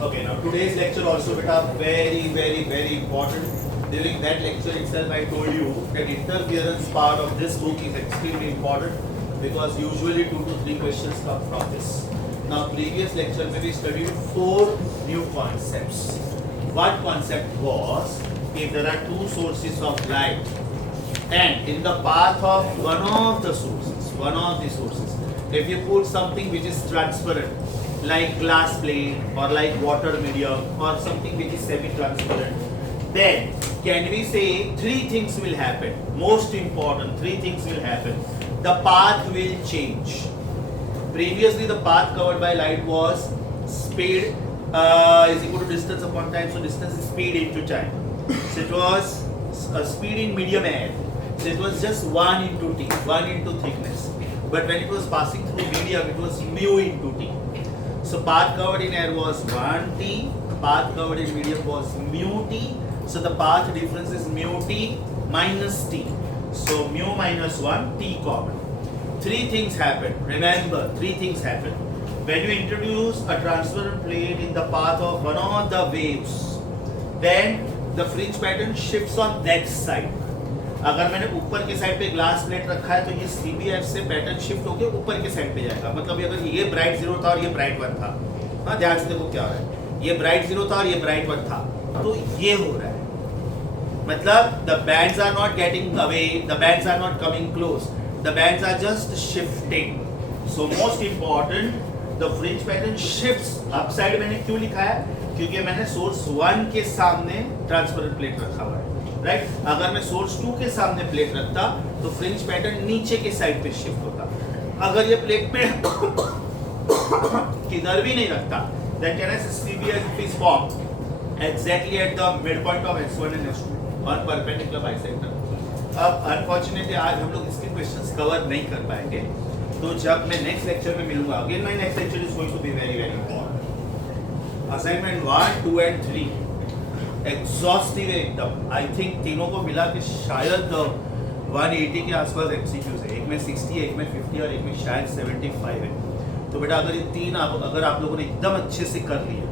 Okay, now today's lecture also beta very important. During that lecture itself I told you that interference part of this book is extremely important because usually 2 to 3 questions come from this. Now previous lecture we studied 4 new concepts. One concept was if there are 2 sources of light and in the path of one of the sources, if you put something which is transparent like glass plate or like water medium or something which is semi-transparent, then can we say 3 things will happen? Most important, 3 things will happen. The path will change. Previously the path covered by light was speed is equal to distance upon time, so distance is speed into time. So it was speed in medium air. So it was just 1 into t, 1 into thickness. But when it was passing through medium, it was mu into t. So path covered in air was 1t, path covered in medium was mu t. So the path difference is mu t minus t. So mu minus 1, t common. 3 things happen. Remember, 3 things happen. When you introduce a transparent plate in the path of one of the waves, then the fringe pattern shifts on that side. अगर मैंने ऊपर के side पे glass plate रखा है तो ये CBF से पैटर्न शिफ्ट होकर ऊपर के साइड पे जाएगा. मतलब अगर ये ब्राइट 0 था और ये ब्राइट 1 था, हाँ ध्यान से देखो क्या हो रहा है. ये ब्राइट 0 था और ये ब्राइट 1 था, तो ये हो रहा है. मतलब the bands are not getting away, the bands are not coming close, the bands are just shifting. So most important, the fringe pattern shifts. Upside मैंने क्यों लिखा है? क्योंकि मैंने सोर्स 1 के सामने ट्रांसपेरेंट प्लेट रखा हुआ है. राइट अगर मैं सोर्स 2 के सामने प्लेट रखता तो फ्रिंज पैटर्न नीचे के साइड पे शिफ्ट होता. अगर ये प्लेट पे किधर भी नहीं रखता, then can I say CBF is formed exactly at the midpoint of S1 and S2 और perpendicular bisector. अब अनफॉर्चुनेटली आज हम लोग इसके क्वेश्चंस कवर नहीं कर पाएंगे, तो जब मैं नेक्स्ट लेक्चर में मिलूंगा, again my next lecture is going to be very important. Assignment 1, 2 and 3 exhaustive है एकदम. आई थिंक तीनों को मिला के शायद 180 के आसपास एमसीक्यूज है. एक में 60, एक में 50 और एक में शायद 75 है. तो बेटा अगर ये 3 अगर आप लोगों ने एकदम अच्छे से कर लिए,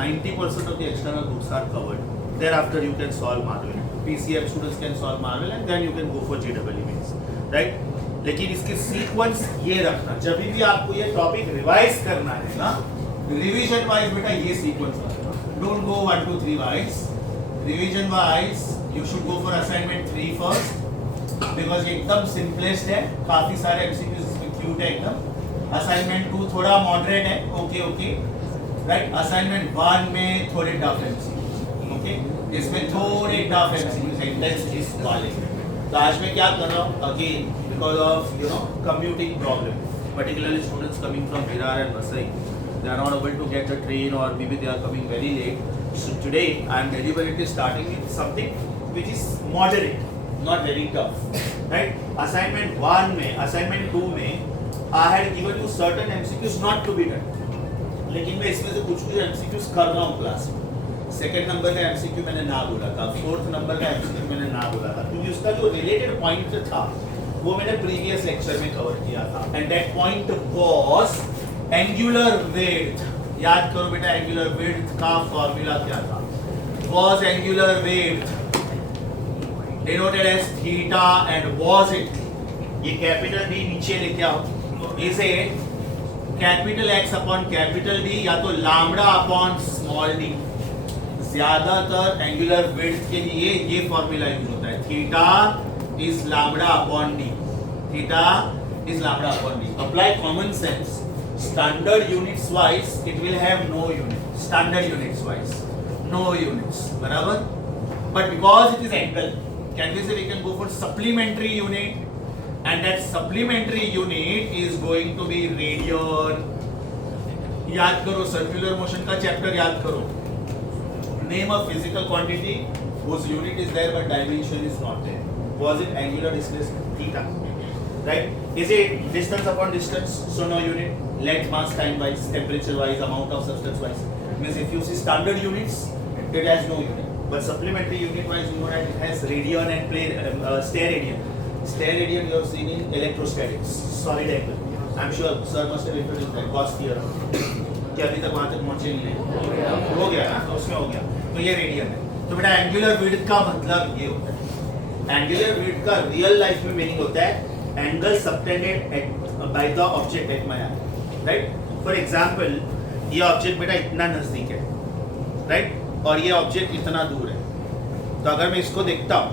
90% of the external books are covered. Thereafter you can solve Marvel. PCM students can solve Marvel and then you can go for JEE mains. Right, लेकिन इसके सीक्वेंस ये रखना, जब भी आपको ये टॉपिक रिवाइज करना है ना, रिवीजन वाइज बेटा ये सीक्वेंस रखना. Don't go 1, 2, 3 wise. Revision wise, you should go for assignment 3 first because ये एकदम simplest है. काफी सारे MCQs इसमें cute है एकदम. Assignment 2 थोड़ा moderate है. Okay. Right? Assignment 1 में थोड़े tough MCQs. Okay? इसमें थोड़े tough MCQs है. Intense वाले. तो आज मैं क्या कर रहा हूँ? Again, because of commuting problem, particularly students coming from Virar and Vasai. They are not able to get the train or maybe they are coming very late. So today I am deliberately starting with something which is moderate, not very tough. Right? Assignment 1 में, assignment 2 में I had given you certain MCQs not to be done. लेकिन मैं इसमें से कुछ MCQs कर रहा हूँ क्लास में. सेकेंड नंबर का MCQ मैंने ना बोला था, 4th नंबर का MCQ मैंने ना बोला था, क्योंकि उसका जो रिलेटेड पॉइंट था वो मैंने प्रीवियस लेक्चर में कवर किया था. And that point was angular width. याद करो बेटा, एंगुलर विड्थ का फॉर्मूला क्या था? was angular width denoted as theta and was it, ये कैपिटल D नीचे लेके आओ, is it capital X upon capital D या तो लैम्बडा अपॉन स्मॉल d. ज्यादातर एंगुलर विड्थ के लिए ये फॉर्मूला यूज होता है. Theta is lambda upon d. Theta is lambda upon d. Apply common sense. Standard units wise it will have no unit. Standard units wise no units, बराबर. But because it is angle, can we say we can go for supplementary unit, and that supplementary unit is going to be radian. याद करो, circular motion का chapter याद करो. Name a physical quantity whose unit is there but dimension is not there. Was it angular displacement? Theta. Right? Is it distance upon distance? So no unit. Length, mass, time wise, temperature wise, amount of substance wise. Means if you see standard units, it has no unit. But supplementary unit wise, you know that it has radian and steradian. Steradian you have seen in electrostatics, solid angle. I'm sure sir must have introduced that Gauss theorem. कि अभी तक वहां तक पहुंचे नहीं है? हो गया ना, तो उसमें हो गया। तो ये रेडियन है। तो बेटा एंगुलर विड्थ का मतलब ये होता है। एंगुलर विड्थ का रियल लाइफ में मीनिंग होता है angle subtended by the object at my I, right? For example ये ऑब्जेक्ट बेटा इतना नजदीक है, राइट? और ये ऑब्जेक्ट इतना दूर है। तो अगर मैं इसको देखता हूँ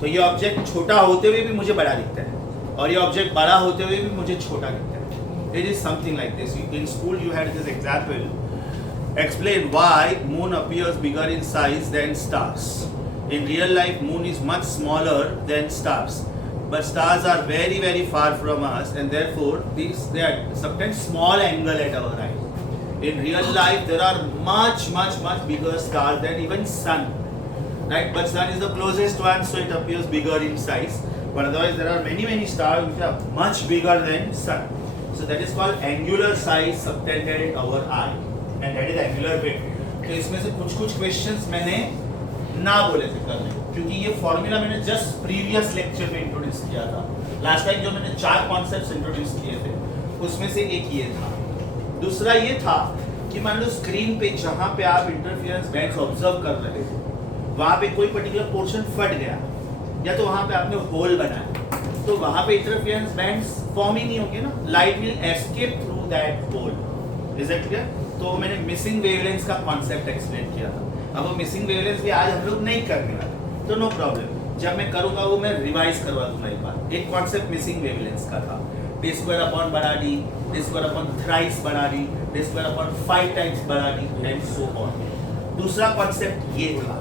तो ये ऑब्जेक्ट छोटा होते हुए भी मुझे बड़ा दिखता है और ये ऑब्जेक्ट बड़ा होते हुए भी मुझे छोटा दिखता है। It is something like this. In school you had this example, explain why moon appears bigger in size than stars. In real life moon is much smaller than stars, but stars are very very far from us and therefore they are sometimes small angle at our eye. In real life there are much bigger stars than even sun, right? But sun is the closest one, so it appears bigger in size, but otherwise there are many stars which are much bigger than sun. So that is called angular size subtended at our eye. And that is angular width. तो इसमें से कुछ questions मैंने ना बोले थे करने, क्योंकि ये फॉर्मूला मैंने जस्ट प्रीवियस लेक्चर में इंट्रोड्यूस किया था। लास्ट टाइम जो मैंने 4 कॉन्सेप्ट्स इंट्रोड्यूस किए थे उसमें से एक ये था। दूसरा ये था कि मान लो स्क्रीन पे जहाँ पे आप इंटरफेरेंस बैंड्स ऑब्जर्व कर रहे थे वहाँ पे कोई पर्टिकुलर पोर्शन फट गया या तो वहाँ पे आपने होल बनाया तो वहाँ पे इंटरफेरेंस बैंड्स फॉर्म ही नहीं होंगे ना, light will escape through that hole. Is it clear? तो मैंने मिसिंग वेवलेंथ का कॉन्सेप्ट एक्सप्लेन किया था। अब वो मिसिंग वेवलेंथ भी आज हम लोग नहीं करने वाले, तो नो प्रॉब्लम, जब मैं करूंगा वो मैं रिवाइज करवा दूंगा एक बार। एक कॉन्सेप्ट मिसिंग वेवलेंथ का था, डी स्क्वायर अपॉन बड़ा D, D square upon thrice बड़ा D, D square upon 5 times बड़ा डी एंड सो ऑन। दूसरा कॉन्सेप्ट ये था।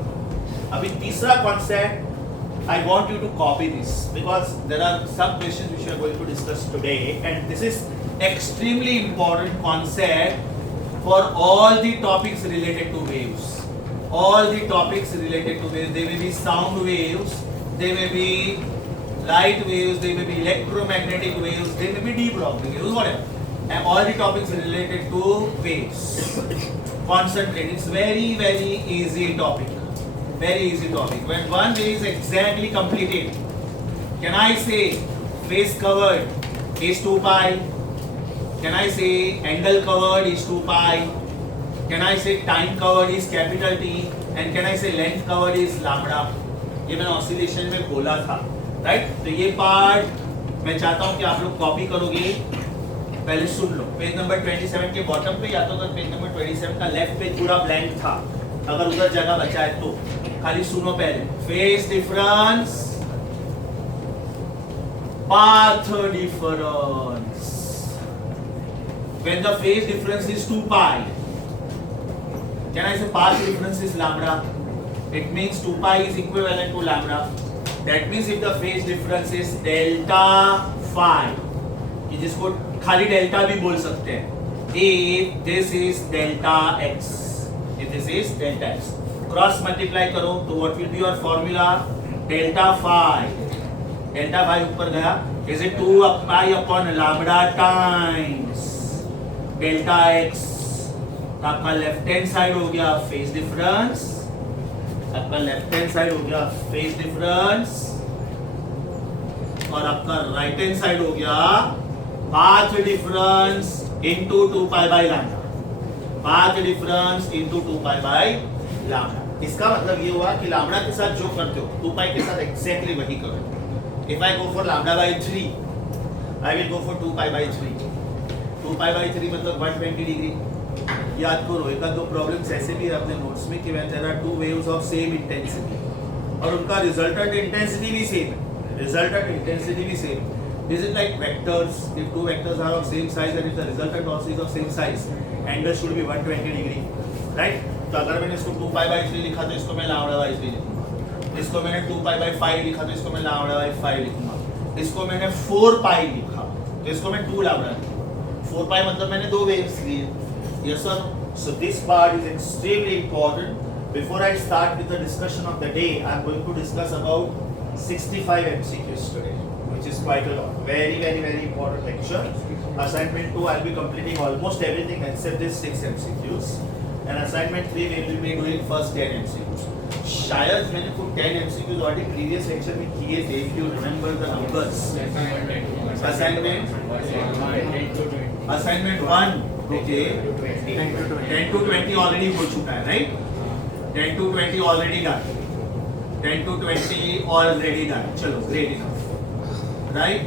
अभी तीसरा concept I want you to copy this because there are some questions which we are going to discuss today and this is extremely important concept for all the topics related to waves. All the topics related to waves. They may be sound waves, they may be light waves, they may be electromagnetic waves, they may be deep rock waves, whatever. And all the topics related to waves. Concentrate. It's very easy topic. Very easy topic. When one wave is exactly completed, can I say phase covered is 2 pi? Can I say angle covered is 2 pi? Can I say time covered is capital T? And can I say length covered is lambda? ये मैंने oscillation में बोला था, right? तो ये part मैं चाहता हूँ कि आप लोग कॉपी करोगे, पहले सुन लो। पेज नंबर 27 के बॉटम पे या तो अगर पेज नंबर 27 का लेफ्ट पेज पूरा ब्लैंक था, अगर उधर जगह बचा है तो खाली सुनो पहले। Phase difference, path difference. When the phase difference is 2 pi, can I say path difference is lambda? It means 2 pi is equivalent to lambda. That means if the phase difference is delta phi, ये जिसको खाली delta भी बोल सकते हैं, if this is delta x, if this is delta x, cross multiply करो तो what will be your formula? Delta phi. Delta phi ऊपर गया, is it 2 pi upon lambda times delta x. आपका लेफ्ट हैंड साइड हो गया phase difference, आपका left hand side हो गया फेज डिफरेंस और आपका राइट हैंड साइड हो गया path difference into 2 pi by lambda. Path difference into 2 pi by lambda. इसका मतलब ये हुआ कि लैम्डा के साथ जो करते हो 2 पाई के साथ एग्जैक्टली वही करो। If I go for lambda by 3, I will go for 2 pi by 3। 2 pi by 3 मतलब 120 डिग्री। याद करो, एक दो प्रॉब्लम्स ऐसे भी है अपने नोट्स में कि when there are 2 waves of same intensity और उनका रिजल्टेंट इंटेंसिटी भी सेम है, रिजल्टेंट इंटेंसिटी भी same. This is like vectors. If 2 vectors are of same size and if the resultant also is of same size, angle should be 120 degree, right? तो अगर मैंने इसको 2 pi by 3 लिखा तो इसको मैं लैम्डा बाय 3 लिखूंगा। इसको मैंने 2 पाई बाय 5 लिखा तो इसको मैं लैम्डा बाय 5 लिखूंगा। इसको मैंने 4 पाई लिखा तो इसको मैं 2 लैम्डा लिखूंगा। 4 पाई मतलब मैंने 2 वेव्स लिए। Yes sir. So this part is extremely important. Before I start with the discussion of the day, I am going to discuss about 65 MCQs today, which is quite a lot. Very important lecture. Assignment 2, I'll be completing almost everything except this 6 MCQs. And assignment 3, we will be doing first 10 MCQs. शायद मैंने कुछ 10 MCQs already previous lecture में किए थे, if you remember the numbers. Assignment 1, okay 10 to 20 already हो चुका है, right? 10 to 20 already done, 10 to 20 already done. चलो, great enough, right?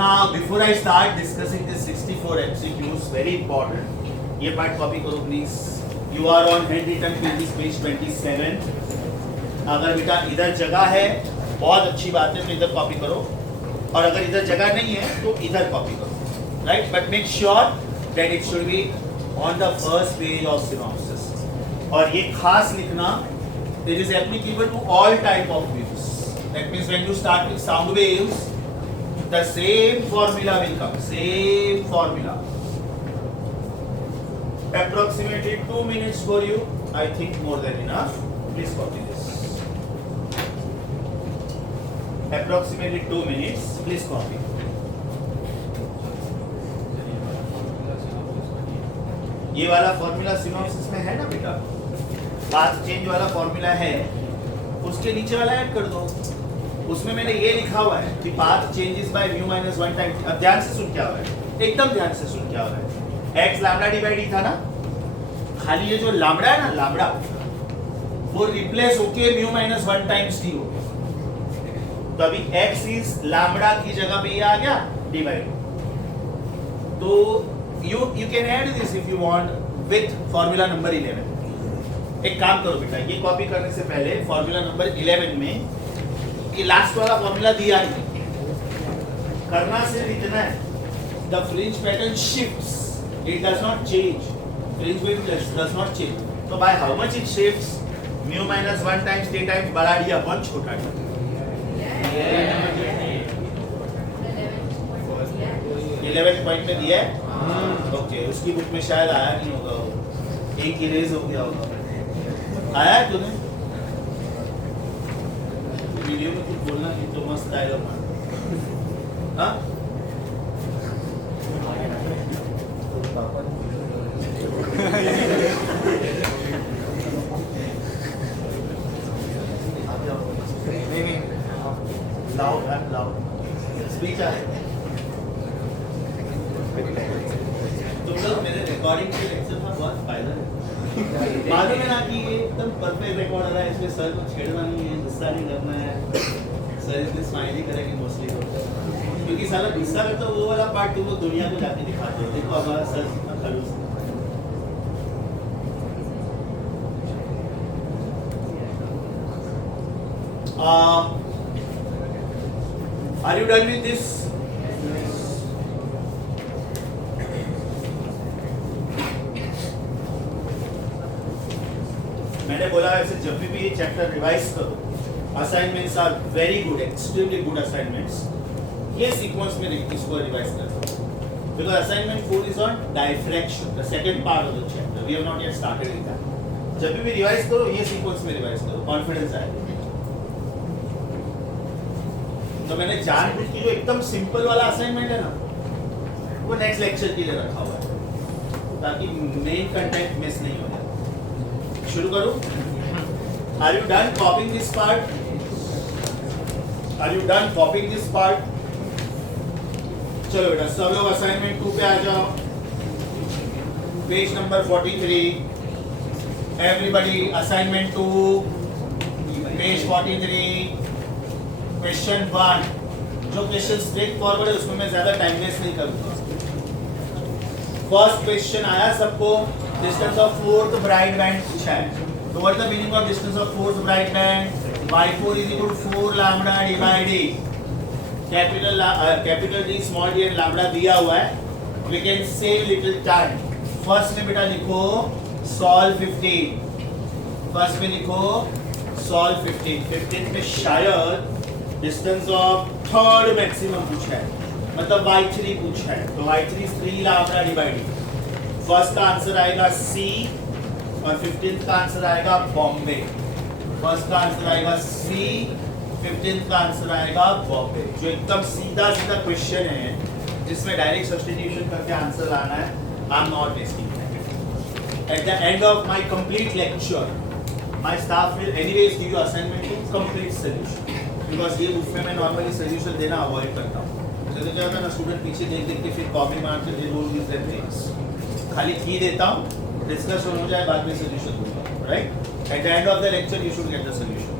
Now before I start discussing this 64 MCQs, very important, ये part copy करो please. You are on hand written page 27. अगर बेटा इधर जगह है बहुत अच्छी बात है, तो इधर कॉपी करो, और अगर इधर जगह नहीं है तो इधर कॉपी करो, right? But make sure that it should be on the first page of synopsis. और ये खास लिखना, it is applicable to all type of waves. That means when you start with sound waves, the same formula will come, same formula. Approximately 2 minutes for you. I think more than enough. Please copy this. Approximately 2 minutes. Please copy. ये वाला formula synopsis में है ना बेटा, path change वाला formula है, उसके नीचे वाला ऐड कर दो. उसमें मैंने ये लिखा हुआ है कि path changes by mu minus 1 time. अब ध्यान से सुन क्या हो रहा है, एकदम ध्यान से सुन क्या हो रहा है. एक्स लैम्डा डिवाइड ई था ना, खाली ये जो लैम्डा है ना, लैम्डा वो रिप्लेस होके म्यू माइनस 1 टाइम्स टी हो गया. तो अभी एक्स इज लैम्डा की जगह पे ये आ गया डिवाइड. तो you can add this if you want with formula number 11. एक काम करो बेटा, ये कॉपी करने से पहले फॉर्मूला नंबर 11 में ये लास्ट वाला फॉर्मूला दिया नहीं, करना सिर्फ इतना है, the fringe pattern shifts, it does not change. Fringe wave does not change. So by how much it shifts? Mu minus 1 times t times बड़ा d upon छोटा d. 11 पॉइंट में दिया है. ओके, उसकी बुक में शायद आया नहीं होगा, वो एक इरेज हो गया होगा. आया है तूने वीडियो में? कुछ बोलना नहीं तो मस्त आएगा. हाँ, लाउड स्पीच आ रहा है. तुम लोग मेरे रिकॉर्डिंग के लेक्चर में बहुत फायदा है. मालूम है ना कि ये एकदम परफेक्ट रिकॉर्ड आ रहा है, इसमें सर को छेड़ना नहीं है, गुस्सा नहीं करना है. सर इसलिए स्माइल ही करेंगे मोस्टली, क्योंकि साला गुस्सा करता है वो वाला पार्ट तुम लोग दुनिया को जाके दिखाते हो. देखो हमारा सर कितना खड़ूस है. Are you done with this? मैंने बोला ऐसे जब भी ये चैप्टर रिवाइज करो, assignments are very good, extremely good assignments. ये सीक्वेंस में इसको रिवाइज करो, because assignment 4 is on diffraction, the second part of the chapter. We have not yet started with that. जब भी रिवाइज करो ये सीक्वेंस में रिवाइज करो, कॉन्फिडेंस आएगा. तो मैंने जानबूझ के जो एकदम सिंपल वाला असाइनमेंट है ना, वो नेक्स्ट लेक्चर के लिए रखा हुआ है, ताकि मेन कंटेंट मिस नहीं हो जाए. शुरू करूं? Are you done copying this part? Are you done copying this part? चलो बेटा सब लोग असाइनमेंट 2 पे आ जाओ, page number 43. Everybody assignment 2, page 43. Question 1. जो क्वेश्चन स्ट्रेट फॉरवर्ड है उसमें मैं ज्यादा टाइम वेस्ट नहीं करूंगा. फर्स्ट क्वेश्चन आया सबको, distance of fourth bright band पूछा है. तो what the meaning of distance of fourth bright band? y4 is equal to 4 lambda d by d. Capital D small d and lambda दिया हुआ है. We can save little time. First में बेटा लिखो solve 15. First में लिखो solve 15. 15 में शायद डिस्टेंस ऑफ थर्ड मैक्सिमम पूछा है, मतलब y3 पूछा है. तो y3 3 लैम्बडा डिवाइड. फर्स्ट का आंसर आएगा C और 15th का आंसर आएगा बॉम्बे. फर्स्ट का आंसर आएगा C, 15th का आंसर आएगा बॉम्बे. जो एकदम सीधा सीधा क्वेश्चन है जिसमें डायरेक्ट सब्स्टिट्यूशन करके आंसर लाना है. I am not wasting time. At the end of my complete lecture my staff will anyways give you assignment to complete solution, because ये बुक में मैं नॉर्मली सॉल्यूशन देना अवॉइड करता हूँ. जैसे क्या होता है ना, स्टूडेंट पीछे देख देख के फिर कॉपी मारते, they don't use their brains. खाली की देता हूँ, डिस्कशन हो जाए, बाद में सोल्यूशन दूंगा, right? Eight the end of the lecture you should get the solution.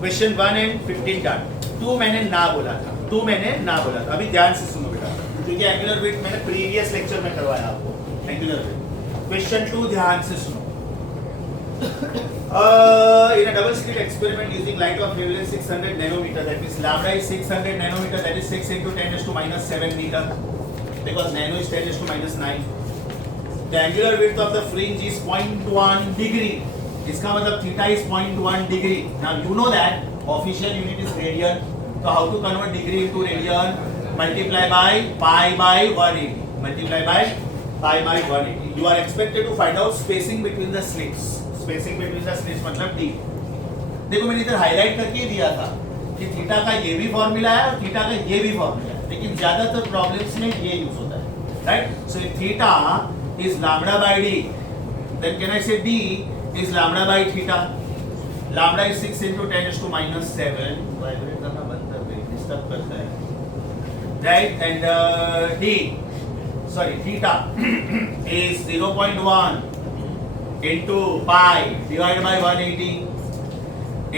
Question 1 and 15 done. 2 मैंने ना बोला था, 2 मैंने ना बोला था। अभी ध्यान से सुनो बेटा, क्योंकि एंगुलर विड्थ मैंने प्रीवियस लेक्चर में करवाया आपको, एंगुलर विड्थ। क्वेश्चन 2 ध्यान से सुनो। In a double slit experiment using light of wavelength 600 nanometer, that means lambda is 600 nanometer, that is 6 into 10 raised to minus 7 meter, because nano is 10 raised to minus 9. The angular width of the fringe is 0.1 degree. इसका मतलब theta is 0.1 degree. Now you know that official unit is radian. So how to convert degree into radian? Multiply by pi by 180. Multiply by pi by 180. You are expected to find out spacing between the slits. Spacing between the slits मतलब D. देखो मैंने इधर highlight करके दिया था कि theta का ये भी फॉर्मूला है और थीटा का ये भी फॉर्मूला है, लेकिन ज्यादातर प्रॉब्लम्स में ये यूज होता है, right? So if theta is lambda by D, then can I say D is lambda by theta. Lambda is 6 into 10 raised to minus 7, vibrate करना बंद कर दे, डिस्टर्ब करता है, right? And D sorry theta is 0.1 into pi divided by 180.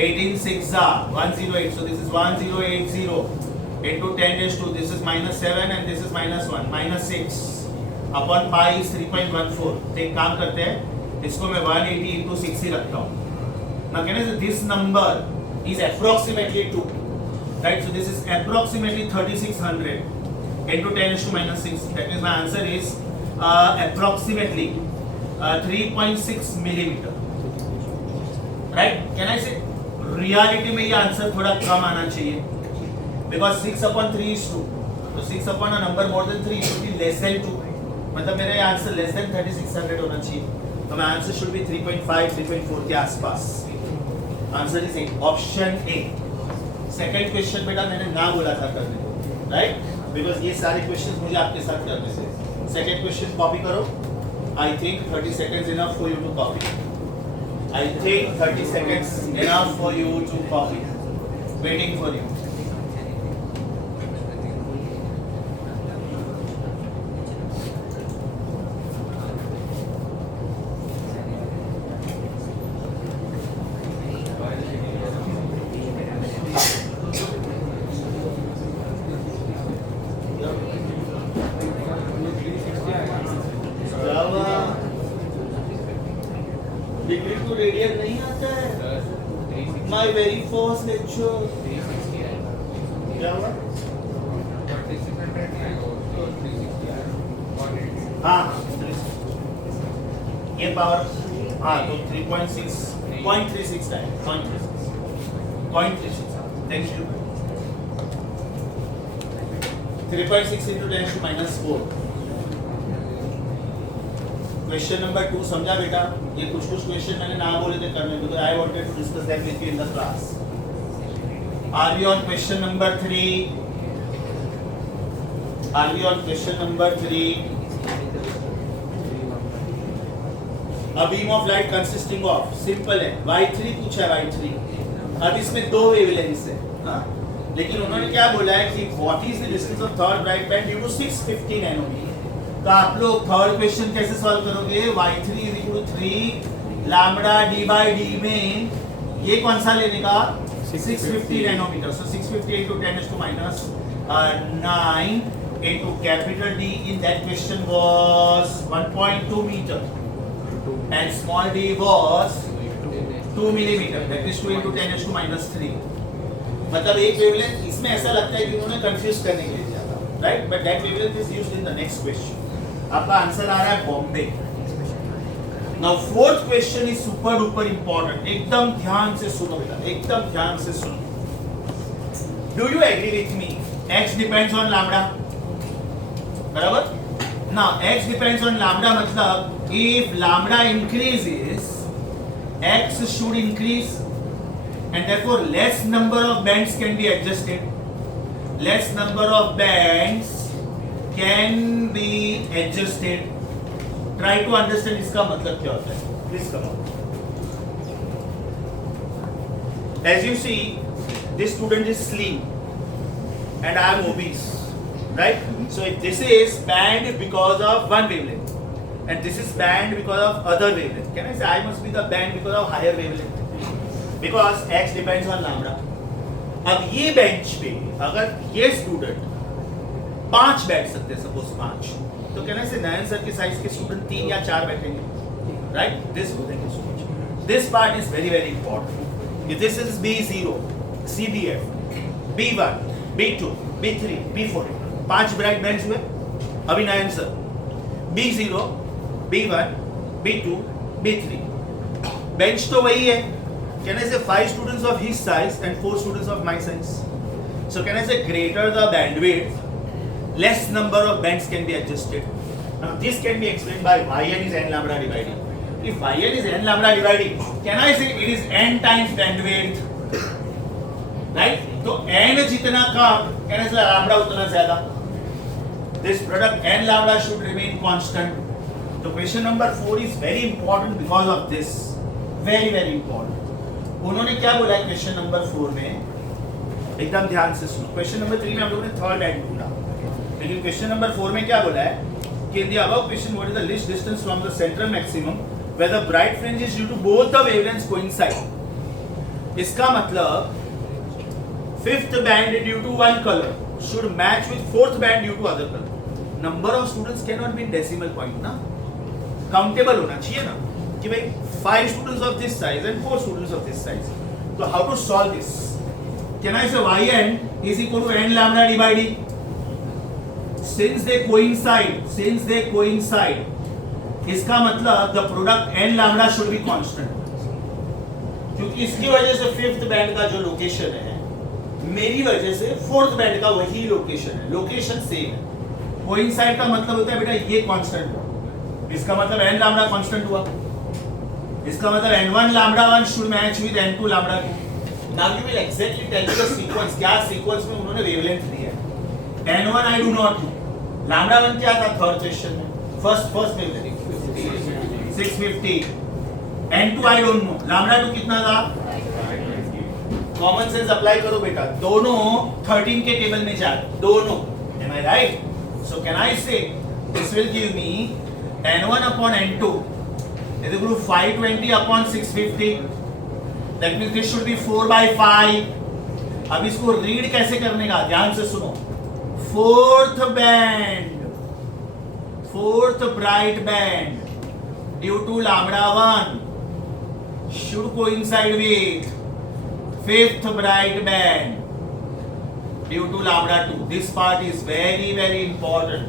18 6 are 108, so this is 1080 into 10 raised to, this is minus 7 and this is minus 1, minus 6 upon pi is 3.14. तो एक काम करते हैं, इसको मैं 180 into 6 ही रखता हूँ। Now can I say this number is approximately 2, right? So this is approximately 3600 into 10 raised to minus 6. That means my answer is approximately 3.6 millimeter, right? Can I say reality में ये आंसर थोड़ा कम आना चाहिए, because 6/3 is 2, तो 6 upon a number more than 3 should be less than 2, मतलब मेरा ये answer less than 3600 होना चाहिए, तो my answer should be 3.5 3.4 के आसपास। Answer is option A. Second question बेटा मैंने ना बोला था करने को, राइट? बिकॉज ये सारे क्वेश्चन मुझे आपके साथ करने से। सेकंड क्वेश्चन कॉपी करो। I think 30 seconds enough for you to copy. I think 30 seconds enough for you to copy. Waiting for you. Degree to radian नहीं आता है। माय वेरी फर्स्ट लेक्चर क्या हुआ? हाँ ये पावर, हाँ तो 3.6 है, 0.36 thank you. 3.6 into 10 to minus 4। Question number 2 समझा बेटा? ये कुछ क्वेश्चन मैंने ना बोले थे करने को, I wanted to discuss that with you in the class. Are we on question number 3? Are we on question number 3? A beam of light consisting of, simple है, Y3 पूछा है, Y3। अब इसमें दो वेवलेंथ्स है, हाँ? लेकिन उन्होंने क्या बोला है कि what is the distance of third bright band due to 650 nanometre. तो आप लोग थर्ड क्वेश्चन कैसे सॉल्व करोगे? y3 is equal to 3 lambda d by d में ये कौन सा लेने का? 650 nanometre. So 650 into 10 raised to minus 9 into capital D in that question was 1.2 meter and small d was 2 millimeter, that is 2 into 10 raised to minus 3। मतलब एक wavelength इसमें ऐसा लगता है कि उन्होंने कंफ्यूज करने के लिए दिया था, right? But that wavelength is used in the next question. आपका आंसर आ रहा है Bombay. Now fourth question is super duper important, एकदम ध्यान से सुनो बेटा, एकदम ध्यान से सुनो। Do you agree with me? x depends on lambda, बराबर? Now x depends on lambda मतलब if lambda increases x should increase and therefore less number of bands can be adjusted. Less number of bands can be adjusted. Try to understand इसका मतलब क्या होता है. Please come on. As you see, this student is slim and I am obese, right? So if this is band because of one wavelength, and this is band because of other wavelength. Can I say I must be the band because of higher wavelength? Because x depends on lambda. अब ये bench पे अगर ये student 5 बैठ सकते हैं, suppose 5, तो can I से नयन सर के साइज के स्टूडेंट 3 या 4 बैठेंगे, right? This so much. This part is very very important. If this is B0, CBF, B1, B2, B3, B4, 5 bright bench हुए. अभी नयन sir B0, B1, B2, B3, bench तो वही है. Can I say 5 students of his size and 4 students of my size? So can I say greater the bandwidth, less number of bands can be adjusted. Now this can be explained by yn is n lambda dividing. If yn is n lambda dividing, can I say it is n times bandwidth, right? तो n जितना कम, can I say lambda उतना ज्यादा. This product n lambda should remain constant. So question number 4 is very important because of this. Very very important. उन्होंने क्या बोला है question number 4 में, एकदम ध्यान से सुनो. क्वेश्चन नंबर 3 में हम लोगों ने थर्ड बैंड ढूंढा, लेकिन क्वेश्चन नंबर 4 में क्या बोला है कि in the above question what is the least distance from the central maximum where the bright fringe is due to both the wavelengths coincide. इसका मतलब fifth band due to one colour should match with fourth band due to other colour. Number of students can not be in decimal point ना, countable होना चाहिए ना कि भाई 5 students of this size and 4 students of this size. So how to solve this? Can I say yn is equal to n lambda dividing? Since they coincide, इसका मतलब the product n lambda should be constant. क्योंकि इसकी वजह से fifth band का जो location है, मेरी वजह से फोर्थ बैंड का वही लोकेशन है, लोकेशन सेम है. कोइंसाइड का मतलब होता है बेटा ये कांस्टेंट हुआ, इसका मतलब n lambda कांस्टेंट हुआ. इसका मतलब n1 lambda 1 should match with n2 lambda 2. Now you will exactly tell me the sequence. क्या सीक्वेंस में उन्होंने वेवलेंथ दिया है. n1 I do not know. lambda 1 क्या था थर्ड क्वेश्चन में? First wavelength 650. n2 I don't know. lambda 2 कितना था? कॉमन सेंस अप्लाई करो बेटा, दोनों 13 के टेबल में जा, दोनों. Am I right? So can I say this will give me n1 upon n2 is equal to 520 upon 650. That means this should be 4 by 5. अब इसको रीड कैसे करने का ध्यान से सुनो. Fourth bright band due to lambda 1 should coincide with fifth bright band due to lambda 2. This part is very very important.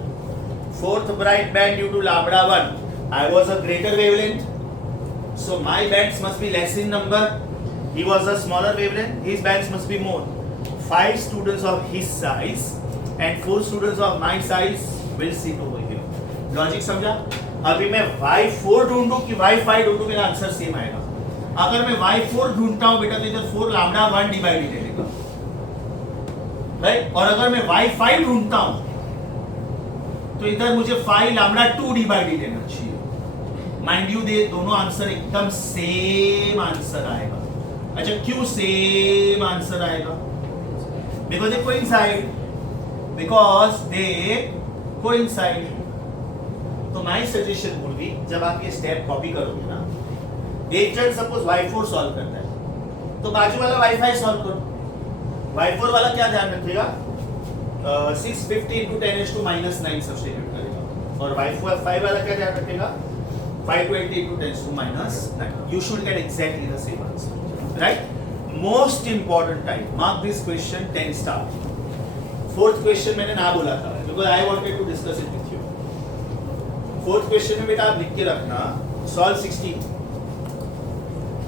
Fourth bright band due to lambda 1. I was a greater wavelength, so my bands must be less in number. He was a smaller wavelength, his bands must be more. 5 students of his size and 4 students of my size will sit over here. Logic समझा? अभी मैं y4 ढूंढूं कि y5 ढूंढूं, मेरा answer same आएगा. अगर मैं y4 ढूंढता हूं बेटा तो इधर 4 lambda 1 डिवाइड ले लेगा, राइट? और अगर मैं y5 ढूंढता हूं तो इधर मुझे 5 lambda 2 डिवाइड लेना चाहिए. माइंड यू, दे दोनों आंसर एकदम सेम आंसर आएगा. अच्छा, क्यों सेम आंसर आएगा? Because they coincide. तो माय सजेशन वुड बी, जब आप ये स्टेप कॉपी करोगे ना, एक जन सपोज y4 सॉल्व करता है तो बाजू वाला y5 सॉल्व करो. y4 वाला क्या ध्यान रखेगा? 650 into 10⁻⁻9 सब्स्टिट्यूट करेगा, और y5 वाला क्या ध्यान रखेगा? 520 into 10⁻9. You should get exactly the same answer, right? Most important type. Mark this question 10 star. Fourth question मैंने ना बोला था because I wanted to discuss it with you. Fourth question में बेटा आप लिख के रखना solve 16.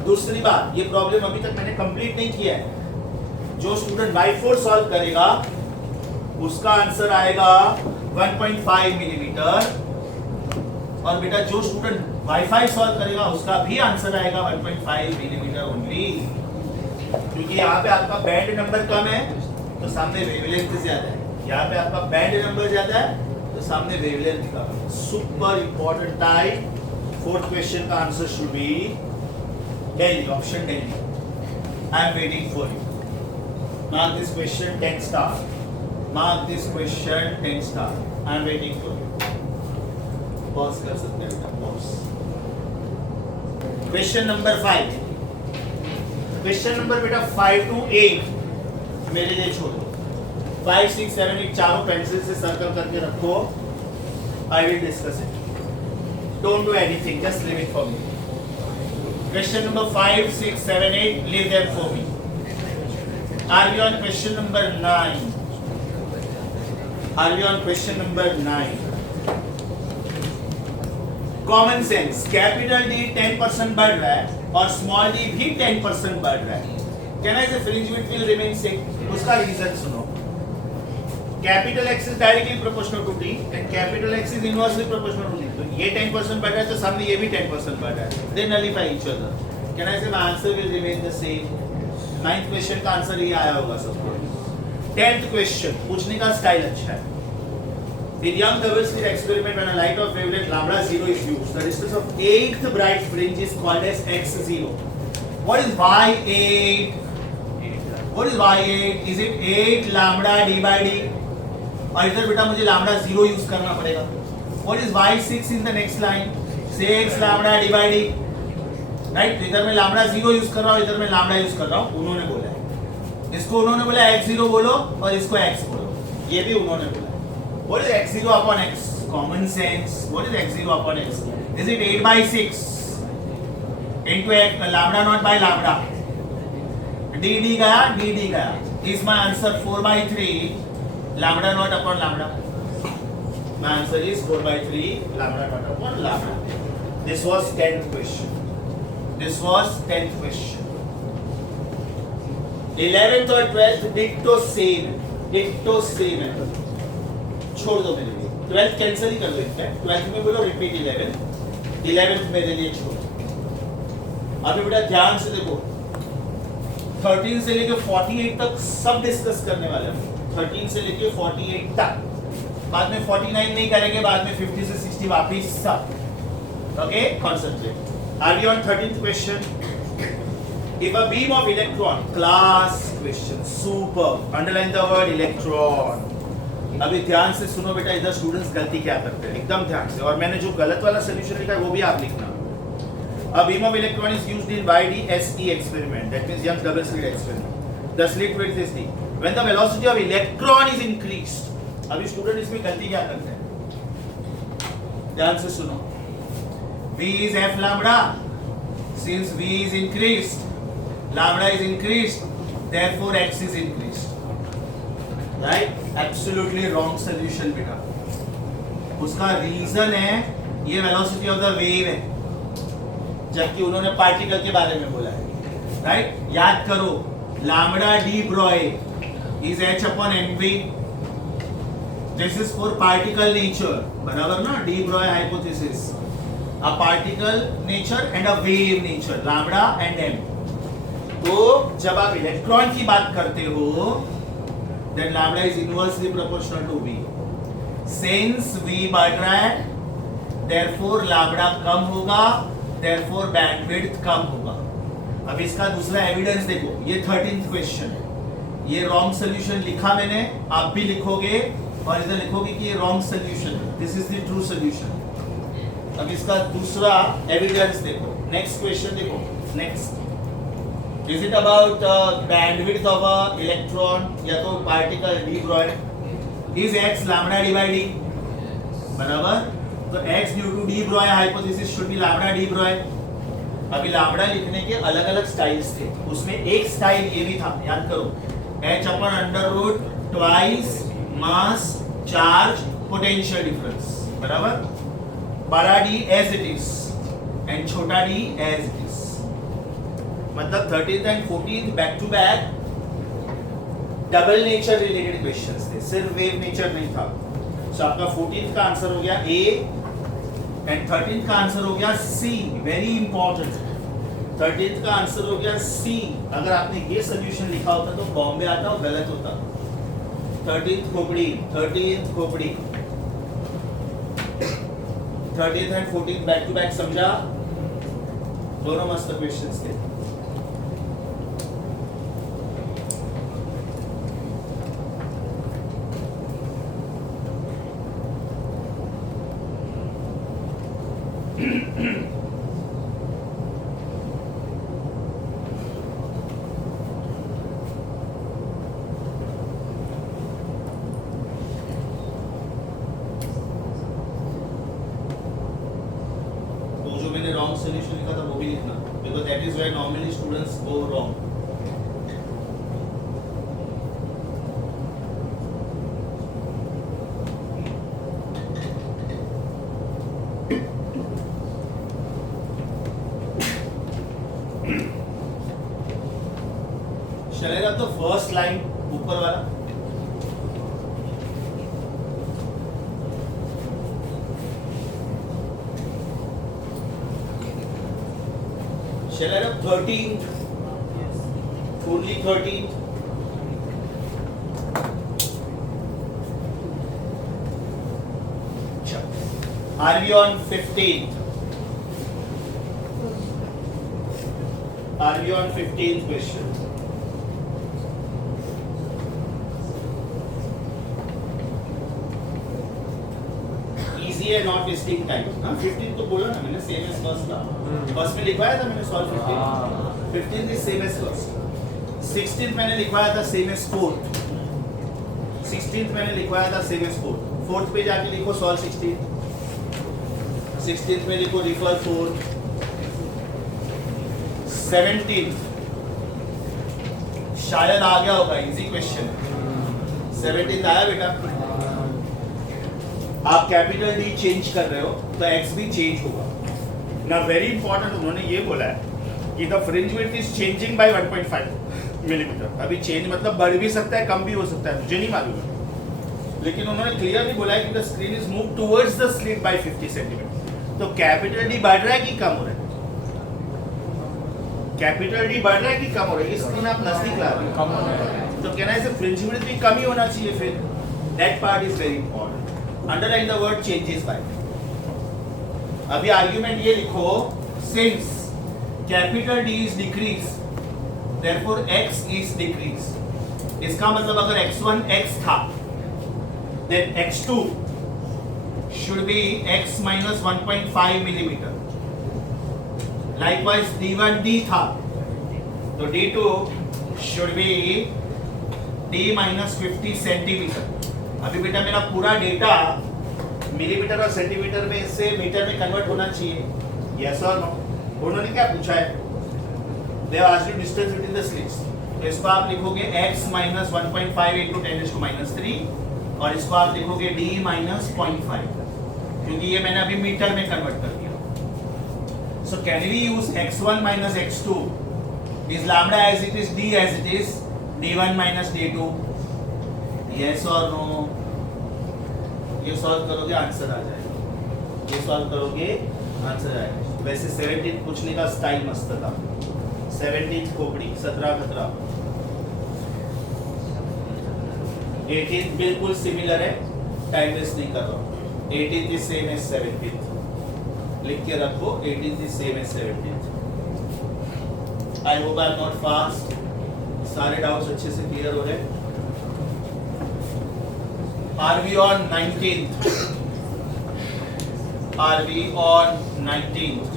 दूसरी बात, ये प्रॉब्लम अभी तक मैंने कंप्लीट नहीं किया है. जो स्टूडेंट y4 सॉल्व करेगा उसका आंसर आएगा 1.5 मिलीमीटर, और बेटा जो स्टूडेंट y5 सॉल्व करेगा उसका भी आंसर आएगा 1.5 मिलीमीटर ओनली. क्योंकि यहाँ पे आपका बैंड नंबर कम है तो सामने वेवलेंथ ज्यादा है, यहाँ पे आपका बैंड नंबर ज्यादा है तो सामने वेवलेंथ कम है. Super important type. Fourth question का answer should be Delhi, option Delhi. I am waiting for you. Mark this question 10 star. Mark this question 10 star. I am waiting for you. Pause कर सकते हैं बेटा, pause. Question number 5, question number बेटा 5 to 8 मेरे लिए छोड़ो। 5, 6, 7, 8 चारों pencil से सर्कल करके रखो। I will discuss it. Don't do anything, just leave it for me. Question number 5, 6, 7, 8, leave them for me. Are we on question number 9? Are we on question number 9? Common sense, capital D 10% बढ़ रहा है और small d भी 10% बढ़ रहा है. Can I say fringe width will remain same? उसका reason सुनो. Capital x is directly proportional to d and capital x is inversely proportional to d. तो ये 10% बढ़ रहा है तो सामने ये भी 10% बढ़ रहा है, they nullify each other. Can I say my answer will remain the same. 9th question का आंसर ये आया होगा सबको। 10th क्वेश्चन पूछने का स्टाइल अच्छा है। In young double slit experiment, when a light of wavelength lambda 0 is used, the distance of 8th bright fringe is called as x0. What is y8? What is y8? Is it 8 lambda d by d? और इधर बेटा मुझे lambda 0 use करना पड़ेगा। What is y6 in the next line? 6 lambda d by d. Right, इधर मैं lambda 0 use कर रहा हूँ, इधर मैं लैम्बडा यूज कर रहा हूँ। उन्होंने बोला है, इसको उन्होंने बोला x0 बोलो और इसको x बोलो, ये भी उन्होंने बोला है। What is x0 upon x? Common sense. What is x0 upon x? Is it 8 by 6 into x lambda not by lambda? dd गया। Is my answer 4 by 3 lambda not upon lambda? My answer is 4 by 3 lambda not upon lambda. This was 10th question. 11th और 12th ditto same है। छोड़ दो मेरे लिए, 12th cancel ही कर दो। In fact 12th में बोलो रिपीट 11th मेरे लिए छोड़ो। अभी बेटा ध्यान से देखो, 13 से लेके 48 तक सब डिस्कस करने वाले हैं। 13 से लेके 48 तक, बाद में 49 नहीं करेंगे, बाद में 50 से 60 वापिस सब। Okay, concentrate. Are we on 13th question? If a beam of electron, class question, super, underline the word electron. अभी ध्यान से सुनो बेटा, इधर स्टूडेंट्स गलती क्या करते हैं, एकदम ध्यान से। और मैंने जो गलत वाला सोल्यूशन लिखा है वो भी आप लिखना। A beam of electron is used in YDSE experiment, that means young double slit experiment. The slit width is d. When the velocity of electron is increased, अभी स्टूडेंट इसमें गलती क्या करते हैं, ध्यान से सुनो। V is f lambda. Since V is increased, lambda is increased, therefore x is increased. Right? Absolutely wrong solution बेटा। उसका रीजन है ये वेलोसिटी ऑफ द वेव है, जबकि उन्होंने पार्टिकल के बारे में बोला है। राइट, याद करो, lambda de Broglie is h upon mv. This is for particle nature, बराबर ना? De Broglie hypothesis, a particle nature and a wave nature, lambda and m। तो जब आप इलेक्ट्रॉन की बात करते हो, then lambda is inversely proportional to v। Since v बढ़ रहा है, देयरफॉर लैम्बडा कम होगा, therefore bandwidth कम होगा। अब इसका दूसरा एविडेंस देखो, ये 13th क्वेश्चन है, ये रॉन्ग सोल्यूशन लिखा मैंने, आप भी लिखोगे और इधर लिखोगे कि ये रॉन्ग सोल्यूशन है, this is the true solution. अब इसका दूसरा एविडेंस देखो, नेक्स्ट क्वेश्चन देखो। Next, is it about bandwidth of a electron या तो particle de Broglie? Is x lambda d by d, बराबर? तो x due to de Broglie hypothesis should be lambda de Broglie. अभी lambda लिखने के अलग अलग स्टाइल्स थे, उसमें एक स्टाइल ये भी था, याद करो, h upon under root twice mass charge potential difference, बराबर? बड़ा d as it is and छोटा d एज इट इज। मतलब 13th and 14th back to back double nature related questions थे, सिर्फ वेव नेचर नहीं था। सो आपका 14th का आंसर हो गया A एंड 13th का आंसर हो गया C। वेरी इंपॉर्टेंट, 13th का आंसर हो गया C। अगर आपने ये सोल्यूशन लिखा होता तो बॉम्बे आता और गलत होता। 13th खोपड़ी 13th and 14th back to back, समझा? दोनों मस्त क्वेश्चंस थे। भी लिखना, because that is where normally students go wrong. Shall I have the first line ऊपर वाला? Shall I have 13th? Only 13th? Are we on 15th? Are we on 15th question? Easy है, not wasting time. हाँ 15th तो बोला ना मैंने, same as first का. First में लिखवाया था मैंने solve 15th. 15th is same as first. 16th मैंने लिखवाया था same as 4th. 16th मैंने लिखवाया था same as 4th. 4th पे जाके लिखो solve 16th. 16th में लिखो refer 4th. 17th शायद आ गया होगा, इजी क्वेश्चन. 17th आया बेटा. आप कैपिटल डी चेंज कर रहे हो तो एक्स भी चेंज होगा ना. वेरी इंपॉर्टेंट, उन्होंने ये बोला है कि the fringe width is changing by 1.5 millimetre. अभी चेंज मतलब बढ़ भी सकता है, कम भी हो सकता है, मुझे नहीं मालूम है, लेकिन उन्होंने क्लियरली बोला है कि the screen is move towards the slit by 50 centimetre. तो कैपिटल डी बढ़ रहा है कि कम हो रहा है? कैपिटल डी बढ़ रहा है कि कम हो रहा है? ये स्क्रीन आप नजदीक ला रहे हो तो कहना है फ्रिंज विड्थ भी कम ही होना चाहिए. फिर that part is very important. Underline the word changes by. अभी आर्ग्यूमेंट ये लिखो, since capital D is decrease therefore x is decrease. इसका मतलब अगर x1 x था then x2 should be x minus 1.5 millimeter. Likewise d1 d था तो d2 should be d minus 50 centimeter. अभी बेटा मेरा पूरा डेटा मिलीमीटर और सेंटीमीटर में से मीटर में कन्वर्ट होना चाहिए. यस और नो? उन्होंने क्या पूछा है? They have asked you distance between the slits. तो इसको आप लिखोगे x minus 1.5 into 10 raised to minus 3 और इसको आप लिखोगे d minus 0.5 क्योंकि ये मैंने अभी मीटर में कन्वर्ट कर दिया. So can we use x1 minus x2? Is lambda as it is, d as it is, d1 minus d2? Yes or no? ये सॉल्व करोगे आंसर आ जाएगा. ये सॉल्व करोगे आंसर आएगा. वैसे 17 पूछने का स्टाइल मस्त था. 17 खोपड़ी, 17 खतरा. 18 बिल्कुल सिमिलर है, टाइम वेस्ट नहीं कर रहा हूँ. 18 इज सेम एज 17. लिख के रखो 18 is same as 17. I hope I am not fast. सारे डाउट्स अच्छे से क्लियर हो रहे हैं. Are we on 19th? Are we on 19th?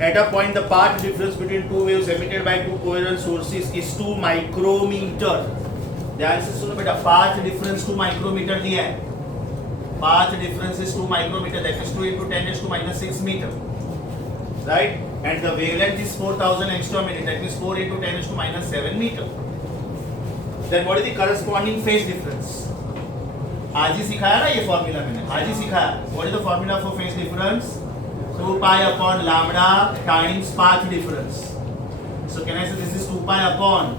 At a point, the path difference between two waves emitted by two coherent sources is 2 micrometer. ध्यान से सुनो बेटा, path difference 2 micrometer दिया है. Path difference is 2 micrometer. That is 2 into 10 raised to minus 6 meter. Right? And the wavelength is 4000 angstrom minute. That means 4 into 10 raised to minus 7 meter. Then what is the corresponding phase difference? आज ही सिखाया ना ये formula मैंने, आज ही सिखाया. What is the formula for phase difference? 2 pi upon lambda times path difference. So can I say this is 2 pi upon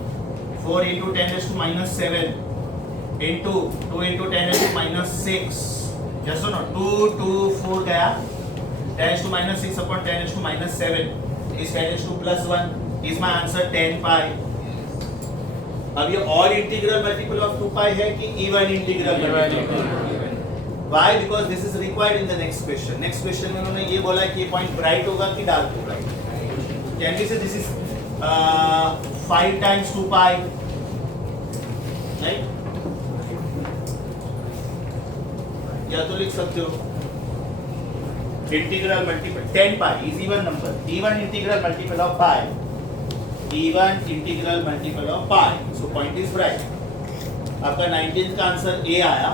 4 into 10 raised to minus 7 into 2 into 10 raised to minus 6. Yes or no? 2 2 4 गया. 10 raised to minus 6 upon 10 raised to minus 7 is 10 raised to plus 1 is my answer 10 pi. अब ये odd integral multiple of 2 pi है कि even integral multiple? Why? Because this is required in the next question. Next question में उन्होंने ये बोला कि ये पॉइंट ब्राइट होगा कि डार्क होगा. Can we say this is 5 times 2 pi? Right? या तो लिख सकते हो integral multiple 10 pi is even number. Even integral multiple of pi. Even integral multiple of pi. So point is right. आपका 19 का आंसर ए आया,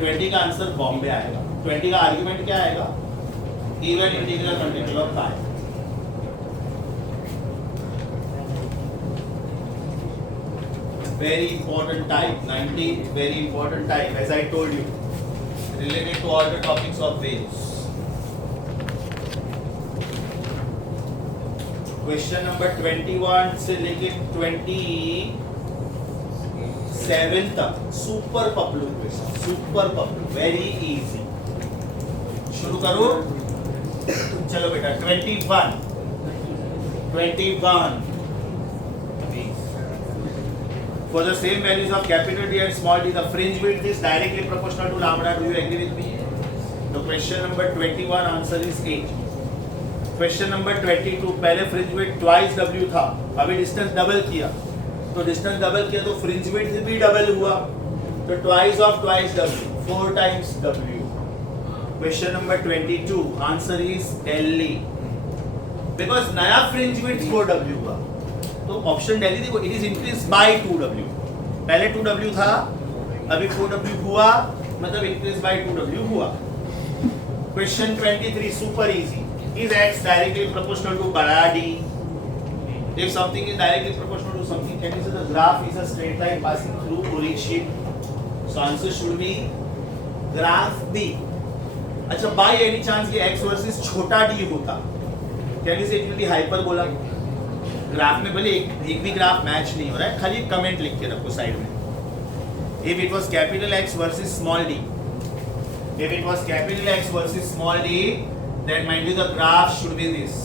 20 का आंसर बॉम्बे आएगा। 20 का आर्ग्यूमेंट क्या आएगा? Even integral multiple of pi. Very important type, 19, very important type, as I told you, related to all the topics of waves. Question number 21 से लेके 27 तक super Paplu question, super Paplu, very easy. शुरू करो, चलो बेटा। 21 For the same values of capital D and small d, the fringe width is directly proportional to lambda. Do you agree with me? So question number 21 answer is 8. Question number 22, पहले fringe width twice w था, अभी distance double किया, तो distance double किया तो fringe width भी double हुआ, तो twice of twice w, 4 times w. Question number 22 answer is LE, because नया fringe width 4w हुआ, तो ऑप्शन दिल्ली देखो, it is increase by 2w। पहले 2w था, अभी 4w हुआ, मतलब इंक्रीज बाय 2w हुआ। Question 23 super easy, is x directly proportional to बड़ा d? If something is directly proportional to something, can you say the graph is a straight line passing through origin? So answer should be graph b। अच्छा, by any chance ये x versus छोटा d होता, can you say it will be hyperbola? Graph में भले एक भी graph match नहीं हो रहा है, खाली कमेंट लिख के रखो साइड में। If it was capital X versus small d, if it was capital X versus small d, then mind you the graph should be this,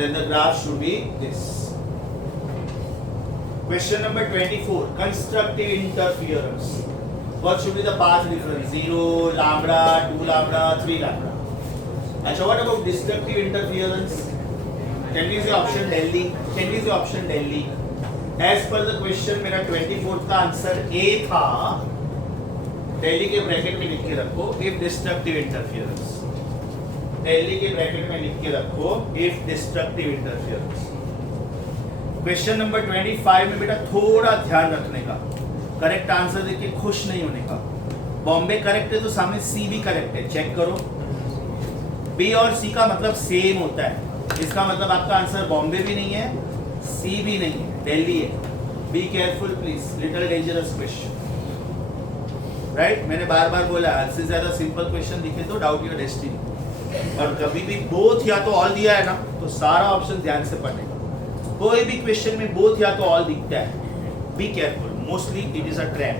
then the graph should be this. Question number 24, constructive interference. What should be the path difference? 0, lambda, 2 lambda, 3 lambda. Achha, what about destructive interference? Can we say option Delhi? Can we say option Delhi? As per the question, मेरा 24th का answer A था। दिल्ली के bracket में लिख के रखो if destructive interference। Delhi के bracket में लिख के रखो if destructive interference। Question number 25 में बेटा थोड़ा ध्यान रखने का, करेक्ट आंसर देख के खुश नहीं होने का। बॉम्बे करेक्ट है तो सामने सी भी करेक्ट है, चेक करो। बी और सी का मतलब सेम होता है, इसका मतलब आपका आंसर बॉम्बे भी नहीं है, सी भी नहीं है, दिल्ली है। B careful please, little dangerous question, right? मैंने बार बार बोला, हद से ज्यादा सिंपल क्वेश्चन दिखे तो डाउट योर डेस्टिनी। और कभी भी बोथ या तो ऑल दिया है ना, तो सारा ऑप्शन ध्यान से पढ़ेगा। कोई भी क्वेश्चन में बोथ या तो ऑल दिखता है, be careful, mostly it is a trap.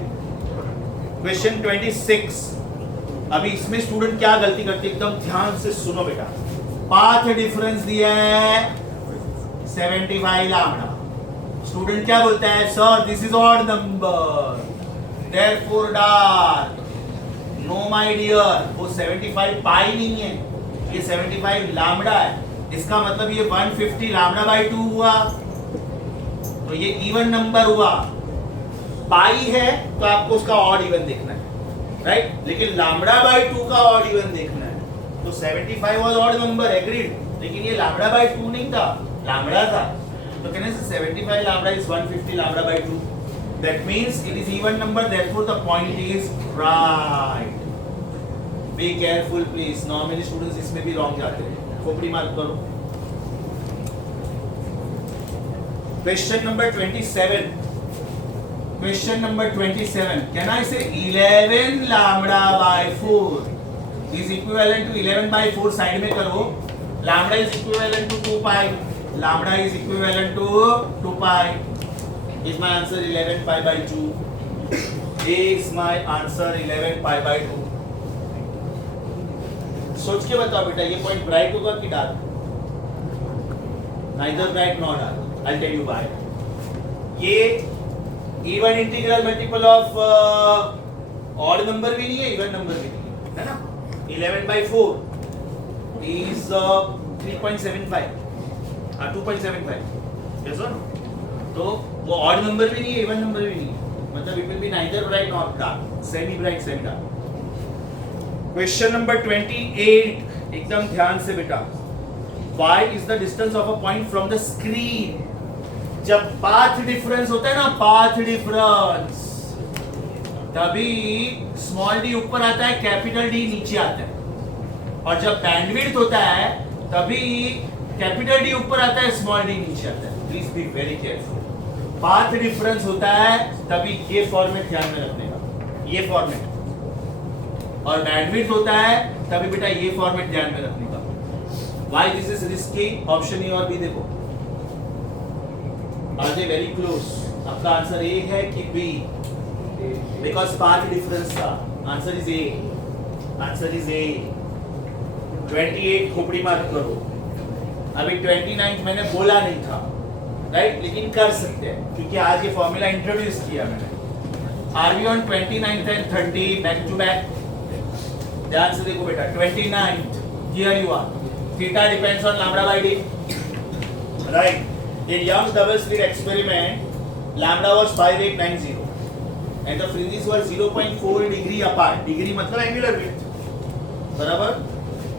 Question 26, अभी इसमें स्टूडेंट क्या गलती करते हैं, एकदम ध्यान से सुनो बेटा। पाथ डिफरेंस दिया है 75 लैम्डा, स्टूडेंट क्या बोलता है, sir this is odd number, therefore dark. No my dear, वो 75 पाई नहीं है, ये 75 लैम्डा है, इसका मतलब ये 150 लैम्डा बाय 2 हुआ, तो ये इवन नंबर हुआ। पाई है तो आपको उसका ऑड इवन देखना है, राइट? लेकिन लैम्डा बाय 2 का ऑड इवन देखना है, तो 75 वाज ऑड नंबर, एग्रीड, लेकिन ये लैम्डा बाय 2 नहीं था, लैम्डा था, तो कहने से 75 lambda is 150 lambda by 2, that means it is even number, therefore the point is right. B careful please, normally students इसमें भी रॉन्ग जाते हैं, खोपड़ी मार्क करो। Question number 27, question number 27, can I से 11 lambda by 4 is equivalent to 11 by 4, side में करो, lambda is equivalent to 2 pi, lambda is equivalent to 2 pi, is my answer 11 pi by 2, is my answer 11 pi by 2। सोच के बताओ बेटा, ये point bright होगा कि dark? neither bright nor dark, I'll tell you why। ये even integral multiple of odd number भी नहीं है, इवन नंबर भी नहीं है ना। 11 by 4 is 3.75 2.75, yes or no? तो वो ऑड नंबर भी नहीं है, इवन नंबर भी नहीं है, मतलब it will B neither bright nor dark, semi bright semi dark. Question number 28, एकदम ध्यान से बेटा। y is the distance of a point from the screen, जब पाथ डिफरेंस होता है ना, पाथ डिफरेंस, तभी स्मॉल डी ऊपर आता है, कैपिटल डी नीचे आता है। और जब बैंडविड्थ होता है तभी कैपिटल डी ऊपर आता है, स्मॉल डी नीचे आता है। Please be very careful. Path difference होता है तभी ये फॉर्मेट ध्यान में रखने का, ये फॉर्मेट। और बैंडविड्थ होता है तभी बेटा ये फॉर्मेट ध्यान में रखने का। Why this is risky? Option A और बी देखो, आर दे वेरी क्लोज? आपका आंसर ए है कि बी? बिकॉज पाथ डिफरेंस था। Answer is a, answer is a. 28 खोपड़ी मार्क करो। अभी 29 मैंने बोला नहीं था, राइट, लेकिन कर सकते हैं क्योंकि आज ये फॉर्मूला इंट्रोड्यूस किया मैंने। Are we on 29th and 30 back to back? ध्यान से देखो बेटा, 29th here you are, theta depends on lambda by d, right. In Young's double slit experiment, lambda was 5890 and the fringes were 0.4 degree apart. Degree मतलब angular width, बराबर?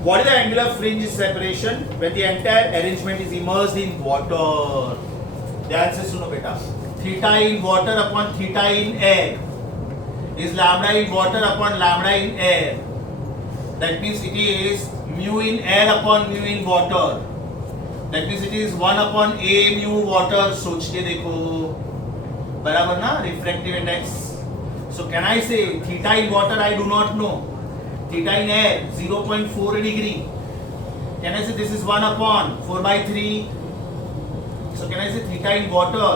What is the angular fringe separation when the entire arrangement is immersed in water? ध्यान से सुनो बेटा, theta in water upon theta in air is lambda in water upon lambda in air. That means it is mu in air upon mu in water. That means it is 1 upon a mu water. सोच के देखो, बराबर ना, refractive index. So can I say theta in water? I do not know. Theta in air 0.4 degree. Can I say this is 1 upon 4/3? So can I say theta in water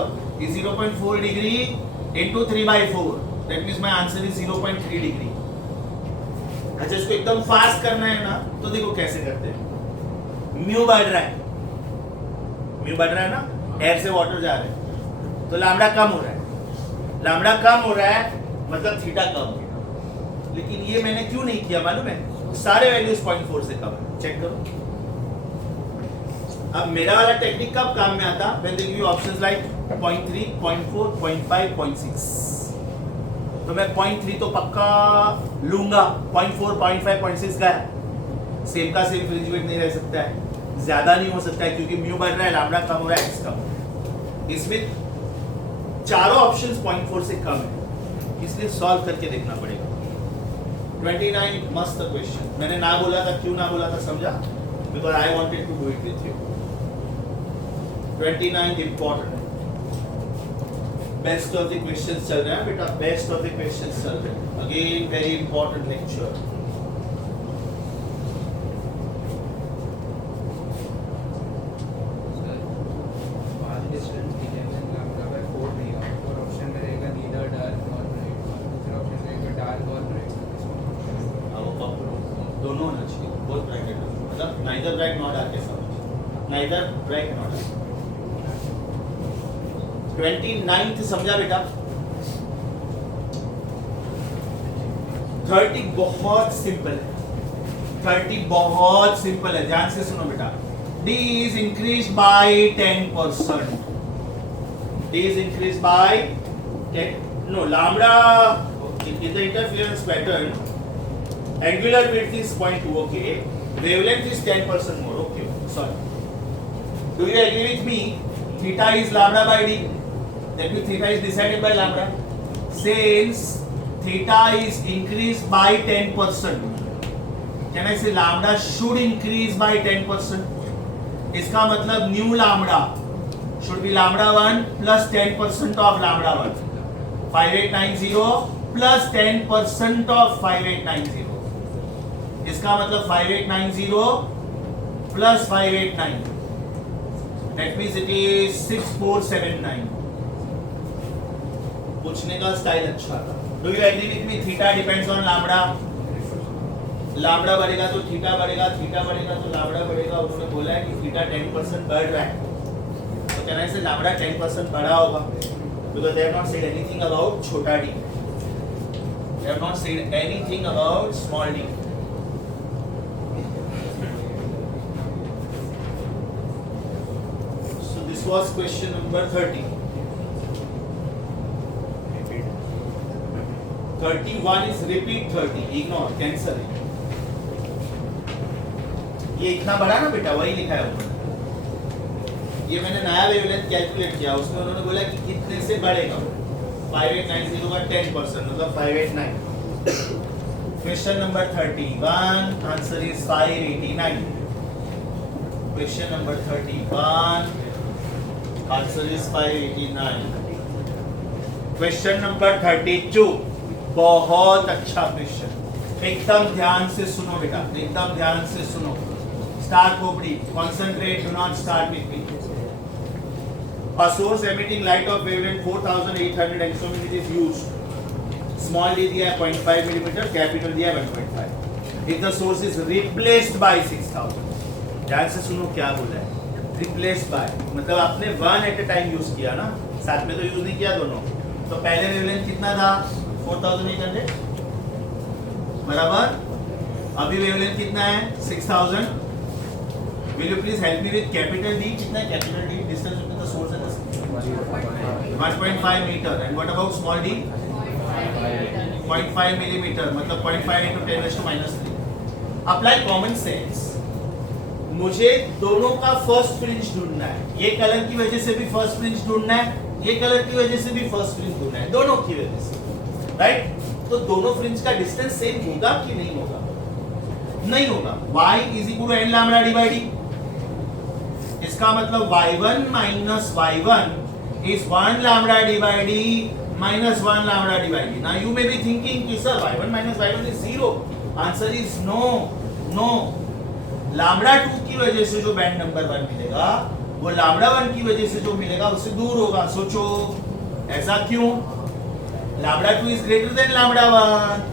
is 0.4 degree into 3/4? That means my answer is 0.3 degree. अच्छा, इसको एकदम fast करना है ना, तो देखो कैसे करते हैं। म्यू बढ़ रहा है, म्यू बढ़ रहा है ना, एयर से वाटर जा रहा है, तो लैम्बडा कम हो रहा है। लैम्बडा कम हो रहा है मतलब थीटा कम हो रहा है। लेकिन ये मैंने क्यों नहीं किया मालूम है? सारे वैल्यूज 0.4 से कम है, चेक करो। अब मेरा वाला टेक्निक कब काम में आता? When they give you options like 0.3, 0.4, 0.5, 0.6, तो मैं 0.3 तो पक्का लूंगा, 0.4, 0.5, 0.6 गया। सेम का सेम फ्रिंज वेट नहीं रह सकता है, ज्यादा नहीं हो सकता है क्योंकि म्यू बढ़ रहा है, लैम्बडा कम हो रहा है, एक्स कम हो रहा है। इसमें चारों ऑप्शंस 0.4 से कम है, इसलिए सॉल्व करके देखना पड़ेगा। 29 मस्त क्वेश्चन। मैंने ना बोला था, क्यों ना बोला था समझा? Because I wanted to do it with you. 29 important, best of the questions चल रहे हैं बेटा, बेस्ट ऑफ द क्वेश्चंस चल रहे हैं। Again very important lecture. दोनों होना चाहिए, बोथ ब्रैकेट, मतलब नाइदर ब्रैकेट नॉट आके समझ, नाइदर ब्रैकेट नॉट। 29th समझा बेटा? 30 बहुत सिंपल है, 30 बहुत सिंपल है, ध्यान से सुनो बेटा। D is increased by 10%. D is increased by 10. No, lambda in the interference pattern, angular width is 0.2. Okay, wavelength is 10% more. Okay, sorry. Do you agree with me? Theta is lambda by D. That means theta is decided by lambda. Since theta is increased by 10%, can I say lambda should increase by 10%? इसका मतलब new lambda should be lambda 1 plus 10% of lambda 1. 5890 plus 10% of 5890. इसका मतलब 5890 plus 589. That means it is 6479. पूछने का style अच्छा था। Do you agree with me? Theta depends on lambda. Lambda बढ़ेगा तो थीटा बढ़ेगा, थीटा बढ़ेगा तो लैम्बडा बढ़ेगा। उन्होंने बोला है कि थीटा 10% बढ़ रहा है, तो कहना है से लैम्बडा 10% बढ़ा होगा, because they have not said anything about छोटा d, they have not said anything about small d. So this was question number 30. 31 is repeat 30, ignore, cancel it. ये इतना बड़ा ना बेटा, वही लिखा है ऊपर। ये मैंने नया वेवलेंथ कैलकुलेट किया, उसमें उन्होंने बोला कि कितने से बढ़ेगा 5890 का 10%, मतलब 589। Question number 31, answer is 589। Question number 31, answer is 589। Question number 32, बहुत अच्छा क्वेश्चन, एकदम ध्यान से सुनो बेटा, एकदम ध्यान से सुनो। स्टार खोपड़ी, concentrate, do not start with me. A source emitting light of wavelength 4800 angstrom is used. Small d दिया है 0.5 मिलीमीटर, कैपिटल दिया है 1.5. If the source is replaced by 6000, ध्यान से सुनो क्या बोला है, replaced by मतलब आपने one at a time use किया ना, साथ में तो यूज नहीं किया दोनों। तो पहले वेवलेंथ कितना था 4800 बराबर, अभी वेवलेंथ कितना है 6000। Will you please help me with capital D? कितना है capital D? Distance between the source and the 1.5 meter. And what about small d? 0.5 millimeter. मतलब 0.5 into 10 raised to minus 3. Apply common sense. मुझे दोनों का first fringe ढूंढना है, ये colour की वजह से भी फर्स्ट फ्रिंज ढूंढना है, ये कलर की वजह से भी फर्स्ट फ्रिंज ढूंढना है, दोनों की वजह से, राइट? तो दोनों फ्रिंज का डिस्टेंस सेम होगा कि नहीं होगा? नहीं होगा। y is equal to n lambda divided d. इसका मतलब y1 minus y1 is 1 lambda divided d minus 1 lambda divided d. Now you may be thinking कि sir y1 minus y1 is 0. Answer is no, no. lambda 2 की वजह से जो band number 1 मिलेगा वो lambda 1 की वजह से जो मिलेगा उससे दूर होगा। सोचो ऐसा क्यों? lambda 2 is greater than lambda 1,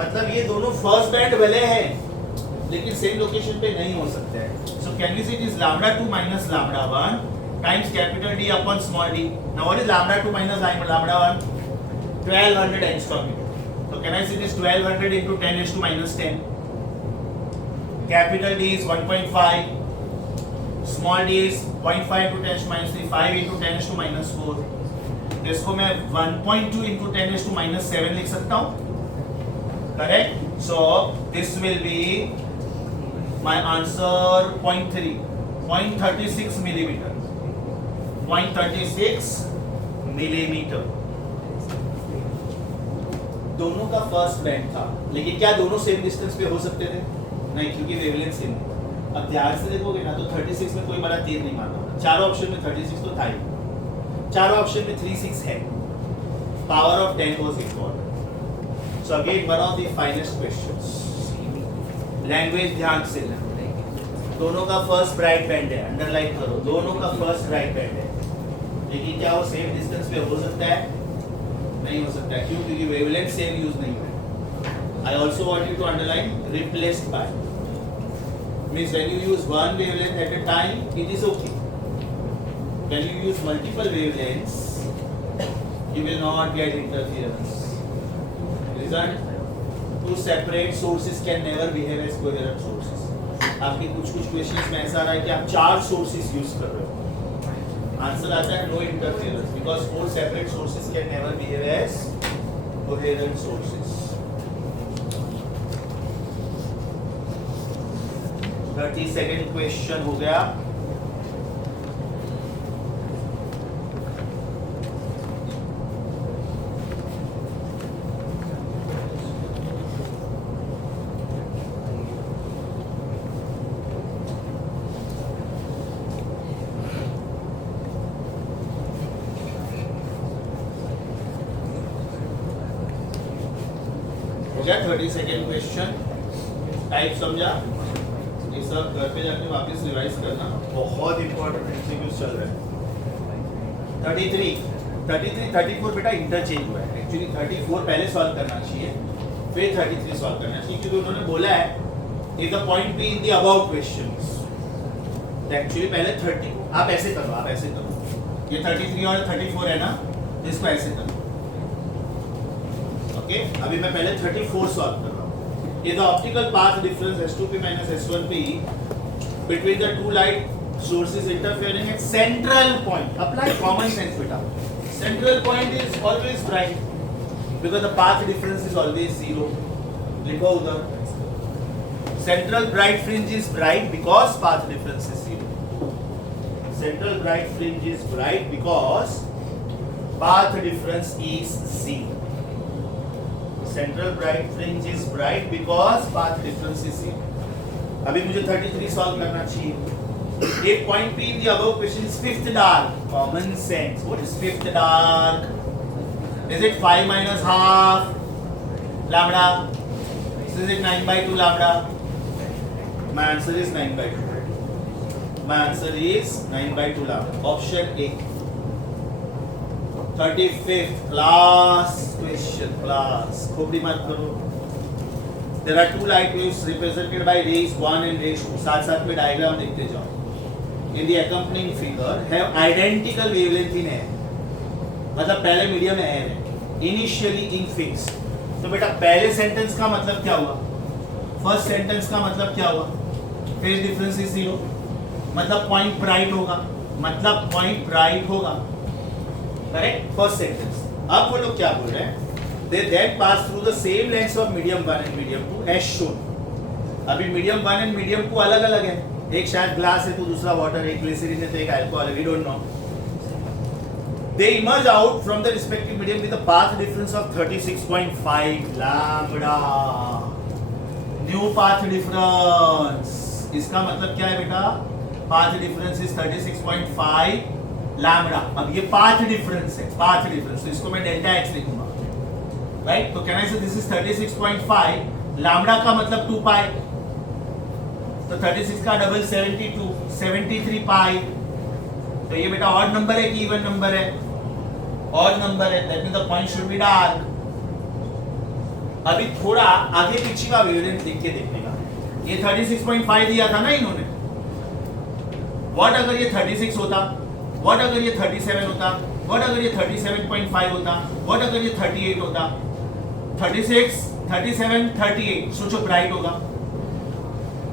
मतलब ये दोनों फर्स्ट बैंड वाले हैं लेकिन सेम लोकेशन पे नहीं हो सकते हैं। सो कैन वी से it is lambda 2 minus lambda 1 times capital D upon small d. Now what is lambda 2 minus lambda 1? 1200 angstrom. So can I say this 1200 into 10 raised to minus 10? Capital D is 1.5, small d is 0.5 into 10 raised to minus 3, 5 into 10 raised to minus 4. इसको मैं 1.2 into 10 raised to minus 7 लिख सकता हूँ, correct? So this will be my answer 0.3, 0.36 millimeter, 0.36 millimeter. दोनों का first band था, लेकिन क्या दोनों सेम डिस्टेंस पे हो सकते थे? नहीं, क्योंकि वेवलेंथ सेम है। अब ध्यान से देखोगे ना तो 36 में कोई बड़ा तीर नहीं मारना। चारों ऑप्शन में 36 तो था ही, चारों ऑप्शन में 36 है। Power of 10 was important. So again one of the finest questions. Language ध्यान से लेना, दोनों का फर्स्ट ब्राइट बैंड है, अंडरलाइन करो, दोनों का फर्स्ट ब्राइट बैंड है, लेकिन क्या वो सेम डिस्टेंस पे हो सकता है? नहीं हो सकता है। क्यों? क्योंकि वेवलेंथ सेम यूज नहीं हुआ। I also want you to underline replaced by, means when you use one wavelength at a time it is okay, when you use multiple wavelengths you will not get interference. Result, two separate sources can never behave as coherent sources. आपके कुछ questions में ऐसा आ रहा है कि आप 4 sources use कर रहे हो, आंसर आता है no interference because 4 separate sources can never behave as coherent sources. 32nd question हो गया। हो गया 32nd क्वेश्चन। टाइप समझा? ये सब घर पे जाके वापस रिवाइज करना, बहुत इंपॉर्टेंट एमसीक्यूज चल रहे हैं। 33, 34 बेटा इंटरचेंज हुआ है। एक्चुअली 34 पहले सॉल्व करना चाहिए, फिर 33 सॉल्व करना चाहिए, क्योंकि उन्होंने बोला है if the point be in the above questions, तो एक्चुअली पहले 30 आप ऐसे करो, आप ऐसे करो, ये 33 और 34 है ना, इसको ऐसे करो। ओके, अभी मैं पहले 34 सॉल्व कर रहा हूँ। If the optical path difference S2P minus S1P between the two light sources interfering at central point, apply common sense beta. Central point is always bright because the path difference is always 0. लिखो उधर, central bright fringe is bright because path difference is 0. Central bright fringe is bright because path difference is zero. Central bright fringe is bright because path difference is zero. अभी मुझे 33 solve करना चाहिए. एक point P in the above question is fifth dark. Common sense. What is fifth dark? Is it 5 minus half lambda? Is it 9 by 2 lambda? My answer is 9 by 2. My answer is 9 by 2 lambda. Option A. 35th class question. Class. खोपड़ी मत करो. There are two light waves represented by rays 1 and rays 2. साथ साथ में diagram देखते जाओ. In the accompanying figure have identical wavelength in air. मतलब पहले मीडियम में एयर है. Initially in phase. तो बेटा पहले सेंटेंस का मतलब क्या हुआ? फर्स्ट सेंटेंस का मतलब क्या हुआ? Phase difference is zero. मतलब पॉइंट ब्राइट होगा. करेक्ट. First sentence. अब वो लोग क्या बोल रहे हैं? They then pass through the same lengths of medium 1 and medium 2 as shown. अभी medium 1 and medium 2 अलग अलग है. एक शायद ग्लास है तो दूसरा वाटर, एक ग्लिसरीन है तो एक अल्कोहल है. We don't know. They emerge out from the respective medium with a path difference of 36.5 lambda. New path difference. इसका मतलब क्या है बेटा? Path difference is 36.5 lambda. अब ये path difference है. तो इसको मैं delta x लिखूंगा. Right? तो can I say this is 36.5? lambda का मतलब 2 pi. तो 36 का डबल 72, 73 पाई. तो ये बेटा ऑड नंबर है कि इवन नंबर है? ऑड नंबर है. That means the point should be dark. अभी थोड़ा आगे पीछे का वेवलेंथ देख के देखने का. ये 36.5 दिया था ना इन्होंने. व्हाट अगर ये 36 होता? व्हाट अगर ये 37 होता? व्हाट अगर ये 37.5 होता? व्हाट अगर ये 38 होता? 36, 37, 38. सोचो ब्राइट होगा.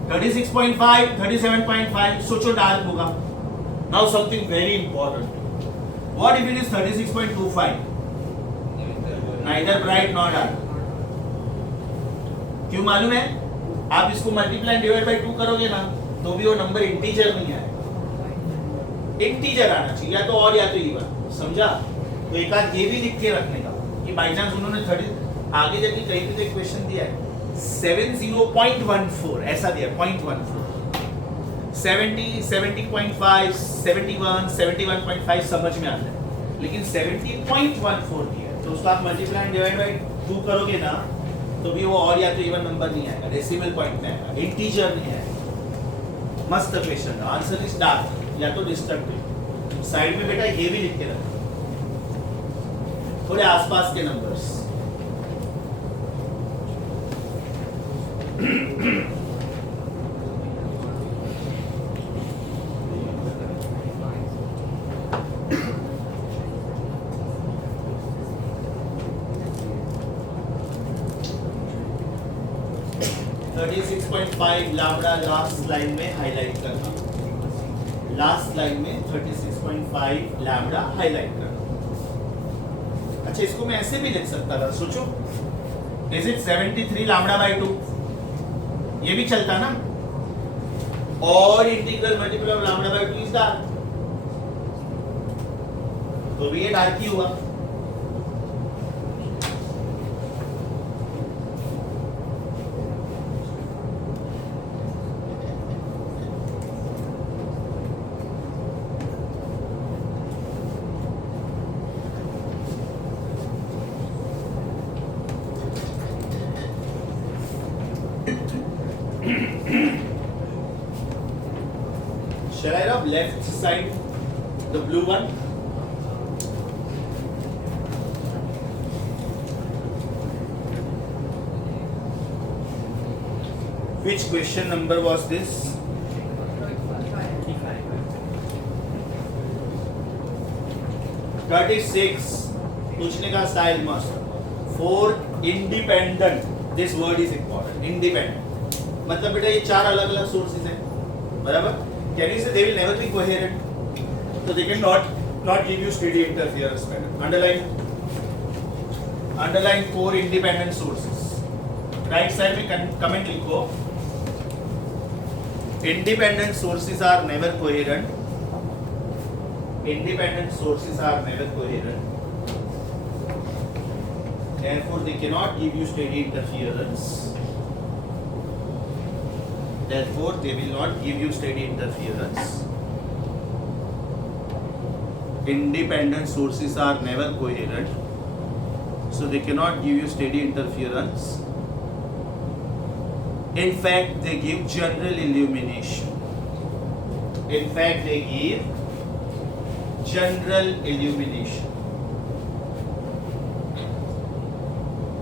36.5, 37.5. सोचो डार्क होगा. Now something very important. What if it is 36.25? Neither bright nor dark. क्यों मालूम है? आप इसको मल्टीप्लाई डिवाइड बाय 2 करोगे ना तो भी वो नंबर इंटीजर नहीं आएगा. इंटीजर आना चाहिए या तो और या तो इवन. समझा? तो एक आध ये भी लिख के रखने का कि बाय चांस उन्होंने 30 आगे जाके कहीं पे एक क्वेश्चन दिया है 70.14 ऐसा दिया 0.14. 70, 70.5, 71, 71.5 समझ में आता है. लेकिन 70.14 दिया है तो उसको आप मल्टीप्लाई डिवाइड बाय 2 करोगे ना तो भी वो और या तो इवन नंबर नहीं आएगा, डेसिमल पॉइंट में आएगा, इंटीजर नहीं आएगा. मस्त क्वेश्चन. आंसर इज डार्क या तो डिस्ट्रक्टिव. साइड में बेटा ये भी लिख के रखो थोड़े आसपास के नंबर्स. लैम्डा लास्ट लाइन में हाईलाइट करना. लास्ट लाइन में 36.5 लैम्डा हाईलाइट करना. अच्छा इसको मैं ऐसे भी लिख सकता था. सोचो इज इट 73 लैम्डा बाय 2? ये भी चलता ना. और integral multiple of lambda by 2 is dark. तो भी ये डार्क ही हुआ. Shall I rub left side, the blue one? Which question number was this? 36. पूछने का स्टाइल मस्त. For independent, this word is important. Independent. मतलब बेटा ये 4 अलग अलग सोर्सेज हैं. बराबर. Can you say they will never be coherent? So they can not give you steady interference pattern. Underline 4 independent sources. Right side में comment लिखो. Independent sources are never coherent independent sources are never coherent. Therefore, they cannot give you steady interference. Therefore, they will not give you steady interference. Independent sources are never coherent, so they cannot give you steady interference. In fact, they give general illumination. In fact, they give general illumination.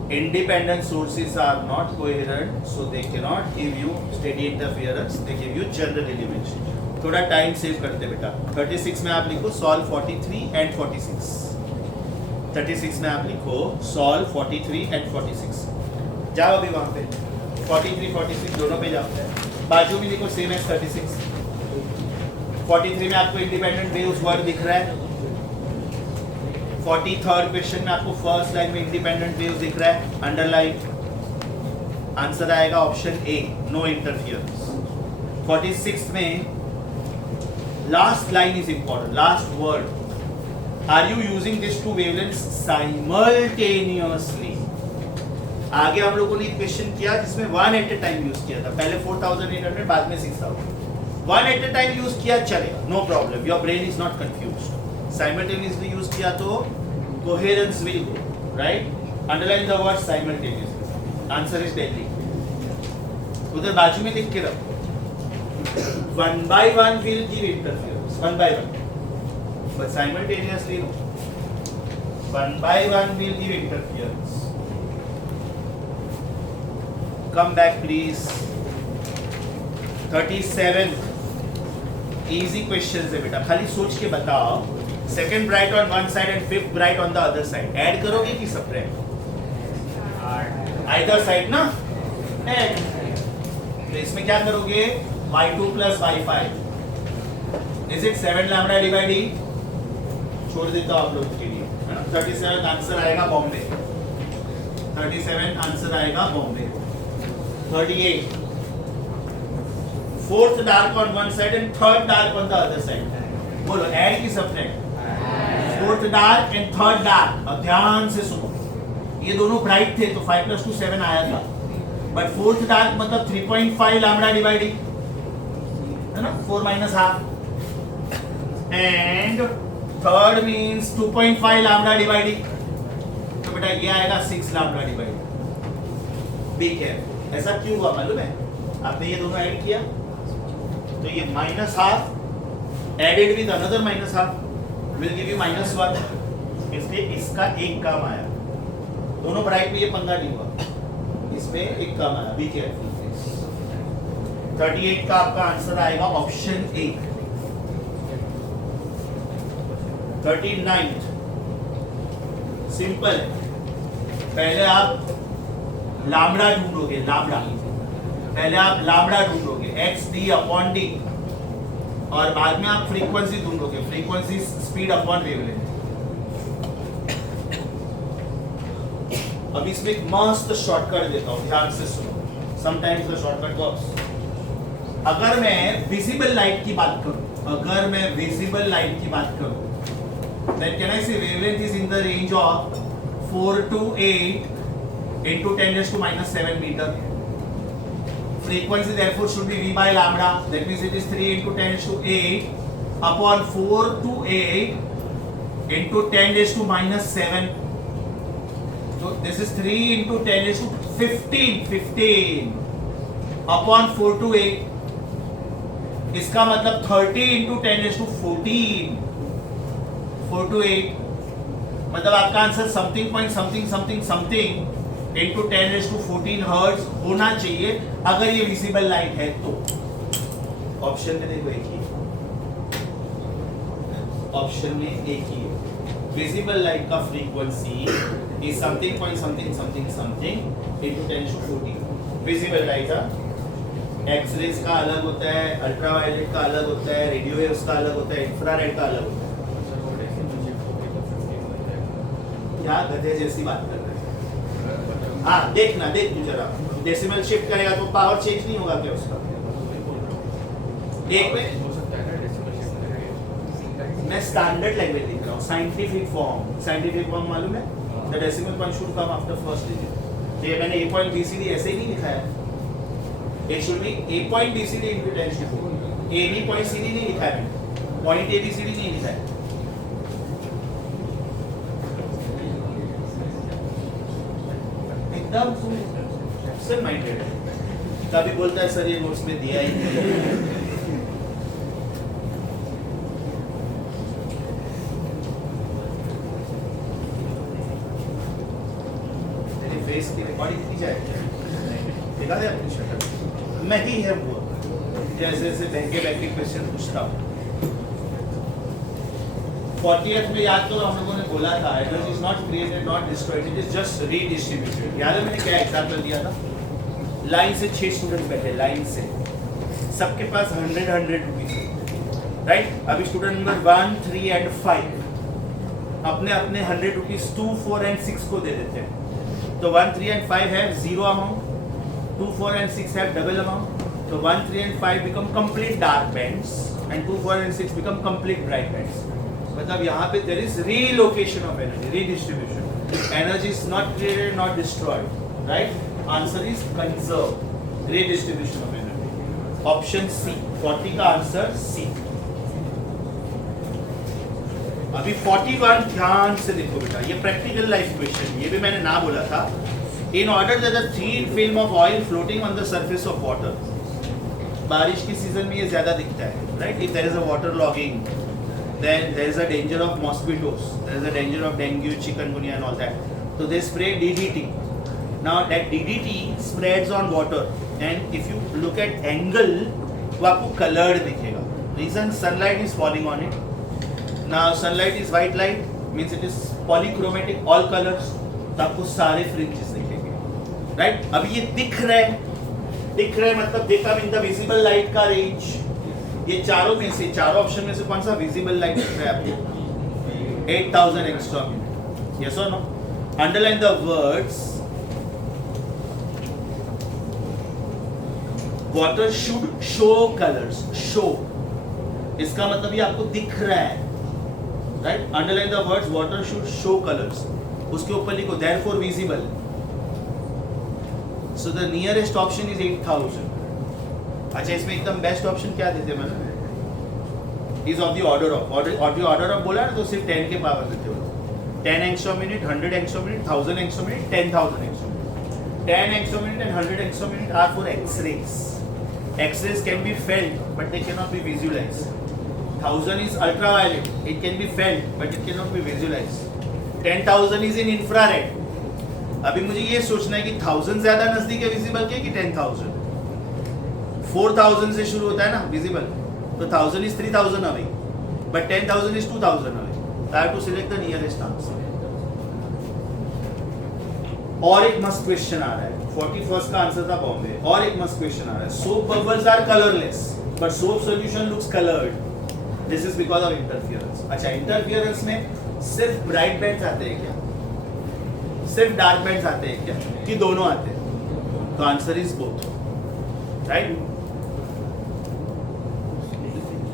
Independent sources are not coherent, so they cannot give you steady interference. They give you general illumination. थोड़ा time save करते बेटा. 36 में आप लिखो solve 43 and 46. 36 में आप लिखो solve 43 and 46. जाओ अभी वहाँ पे 43 46 दोनों पे जाते हैं. बाजू में लिखो सेम एज 36. 43 में आपको इंडिपेंडेंट वेव्स वर्ड दिख रहा है. 43rd क्वेश्चन में आपको फर्स्ट लाइन में इंडिपेंडेंट वेव्स दिख रहा है. अंडरलाइन. आंसर आएगा ऑप्शन ए, नो इंटरफियरेंस. 46 में last line is important, last word. Are you using these two wavelengths simultaneously? आगे हम लोगों ने क्वेश्चन किया जिसमें one at a time use किया था. पहले 4800 बाद में 6000. One at a time use किया चलेगा, no problem. Your brain is not confused. Simultaneously use किया तो coherence will go, right? Underline the word simultaneously. Answer is Delhi. उधर बाजू में लिख के रखो. One by one will give interference. One by one. But simultaneously no. One by one will give interference. Come back please. 37. Easy questions है बेटा. खाली सोच के बताओ. Second bright on one side and fifth bright on the other side. Add करोगे कि subtract? Either side ना? Add. तो इसमें क्या करोगे? y2 plus y5. Is it 7 lambda divide e? छोड़ देता हूँ आप लोग के लिए. 37 आंसर आएगा बॉम्बे. 37 आंसर आएगा Bombay. 38. Fourth dark on one side and third dark on the other side. बोलो add की subtract? Fourth dark and third dark. अब ध्यान से सुनो. ये दोनों bright थे तो 5 plus 2 7 आया था. But fourth dark मतलब 3.5 lambda divide e. है ना? 4 minus half. And third means 2.5 lambda divide e. तो बेटा ये आएगा 6 lambda divide e. Be careful. ऐसा क्यों हुआ मालूम है? आपने ये दोनों ऐड किया तो ये minus half added with another minus half will give you minus 1. इसलिए इसका एक काम आया. दोनों ब्राइट में ये पंगा नहीं हुआ. इसमें एक काम आया. Be careful. 38 का आपका आंसर आएगा ऑप्शन ए. 39 सिंपल है. पहले आप लामड़ा ढूंढोगे. लामड़ा पहले आप लामड़ा ढूंढोगे एक्स डी अपॉन डी और बाद में आप फ्रीक्वेंसी ढूंढोगे. Frequency speed upon wavelength. अब इसमें एक मस्त शॉर्टकट देता हूं, ध्यान से सुनो. Sometimes the shortcut works. अगर मैं विजिबल लाइट की बात करूं, then can I say wavelength is in the range of 4 to 8 into 10 raised to minus 7 meter. Frequency therefore should be V by lambda. That means it is 3 into 10 raised to 8 upon 4 to 8 into 10 raised to minus 7. So this is 3 into 10 raised to 15 upon 4 to 8. इसका मतलब 30 into 10 raised to 14. 4 to 8 मतलब आपका answer something point something into 10 raised to 14 hertz होना चाहिए अगर ये visible light है तो. ऑप्शन में देखो एक ही. ऑप्शन में एक ही है. विजिबल लाइट का frequency is something point something into 10 raised to 14. Visible light का एक्सरेज का अलग होता है, अल्ट्रावायलेट का अलग होता है, रेडियो वेव्स का अलग होता है, इंफ्रारेड का अलग होता है. क्या गधे जैसी बात कर रहे हैं? हाँ देख तू जरा. डेसिमल शिफ्ट करेगा तो पावर चेंज नहीं होगा क्या उसका? एक में मैं स्टैंडर्ड लैंग्वेज लिख रहा हूँ, साइंटिफिक फॉर्म मालूम है? The decimal point should come after first digit. ये मैंने a पॉइंट BCD ऐसे ही नहीं लिखा है, it should be a point BCD into 10 to 4, AB point CD नहीं लिखा है मैंने, पॉइंट ABCD नहीं लिखा है। एकदम एब्सेंट माइंडेड है, कभी बोलता है सर ये नोट्स में दिया ही नहीं। तेरी फेस की रिकॉर्डिंग की जाए, देखा है अपनी शक्ल, मैं ही है वो जैसे जैसे बहके क्वेश्चन पूछता हूँ। 40th में याद करो हम लोगों ने बोला था energy is not created not destroyed, it is just redistributed. याद है मैंने क्या एग्जांपल दिया था? लाइन से 6 स्टूडेंट बैठे, लाइन से सबके पास 100 रुपीज, राइट? अभी स्टूडेंट नंबर 1, 3 एंड 5 अपने अपने 100 रुपीज 2, 4 एंड 6 को दे देते हैं। तो 1, 3 एंड 5 है zero amount, 2, 4 and 6 have double amount. So 1, 3 and 5 become complete dark bands and 2, 4 and 6 become complete bright bands. मतलब यहाँ पे there is relocation of energy, redistribution. Energy is not created, not destroyed, right? Answer is conserved, redistribution of energy. Option C, 40 का answer C. अभी 41 ध्यान से देखो बेटा, ये प्रैक्टिकल लाइफ क्वेश्चन, ये भी मैंने ना बोला था। In order that the thin film of oil floating on the surface of water, बारिश की सीजन में ये ज्यादा दिखता है, right? If there is a water logging, then there is a danger of mosquitoes, there is a danger of dengue, chikungunya and all that. So they spray DDT. Now that DDT spreads on water, and if you look at angle, वो आपको colored दिखेगा. Reason sunlight is falling on it. Now sunlight is white light, means it is polychromatic, all colors. तो आपको सारे fringes दिखेंगे, right? अभी ये दिख रहा है मतलब देखा इन द विजिबल लाइट का रेंज। ये चारों में से, चारों ऑप्शन में से कौन सा विजिबल लाइट दिख रहा है आपको? 8000 एक्स्ट्रा मिनट, यस और no? Underline the words water should show colours, show, इसका मतलब ये आपको दिख रहा है, right? Underline the words water should show colours, उसके ऊपर लिखो therefore visible. So the nearest option is 8000. अच्छा, इसमें एकदम बेस्ट ऑप्शन क्या देते हैं मैंने? Is of the order of बोला ना, तो सिर्फ 10 के पावर देते हो। 10 angstrom minute, 100 angstrom minute, 1000 angstrom minute, 10,000 angstrom minute. 10 angstrom minute and 100 angstrom minute are for X-rays. X-rays can be felt, but they cannot be visualized. 1000 is ultraviolet, it can be felt, but it cannot be visualized. 10,000 is in infrared. अभी मुझे ये सोचना है कि 1000 ज्यादा नजदीक है visible के कि 10,000? 4000 से शुरू होता है ना विजिबल, तो 1000 is 3000 away, but 10,000 is 2000 away. I have to select the nearest answer. और एक मस्त क्वेश्चन आ रहा है, 41st का आंसर था बॉम्बे। और एक मस्त क्वेश्चन आ रहा है, soap bubbles are colorless, but soap solution looks colored. This is because of interference. अच्छा, इंटरफियरेंस में सिर्फ ब्राइट बैंड्स आते हैं क्या? सिर्फ डार्क बैंड्स आते हैं क्या, कि दोनों आते हैं? तो आंसर इज बोथ, राइट?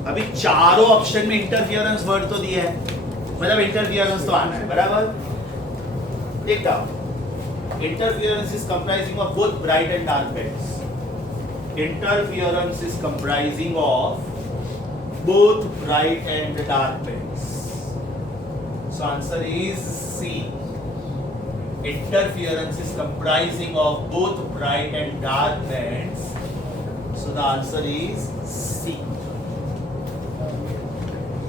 अभी चारों ऑप्शन में इंटरफियरेंस वर्ड तो दिया है, मतलब इंटरफियरेंस तो आना है, बराबर? देख down, interference is comprising of both bright and dark bands. Interference is comprising of both bright and dark bands. So answer is C. Interference is comprising of both bright and dark bands. So the answer is C.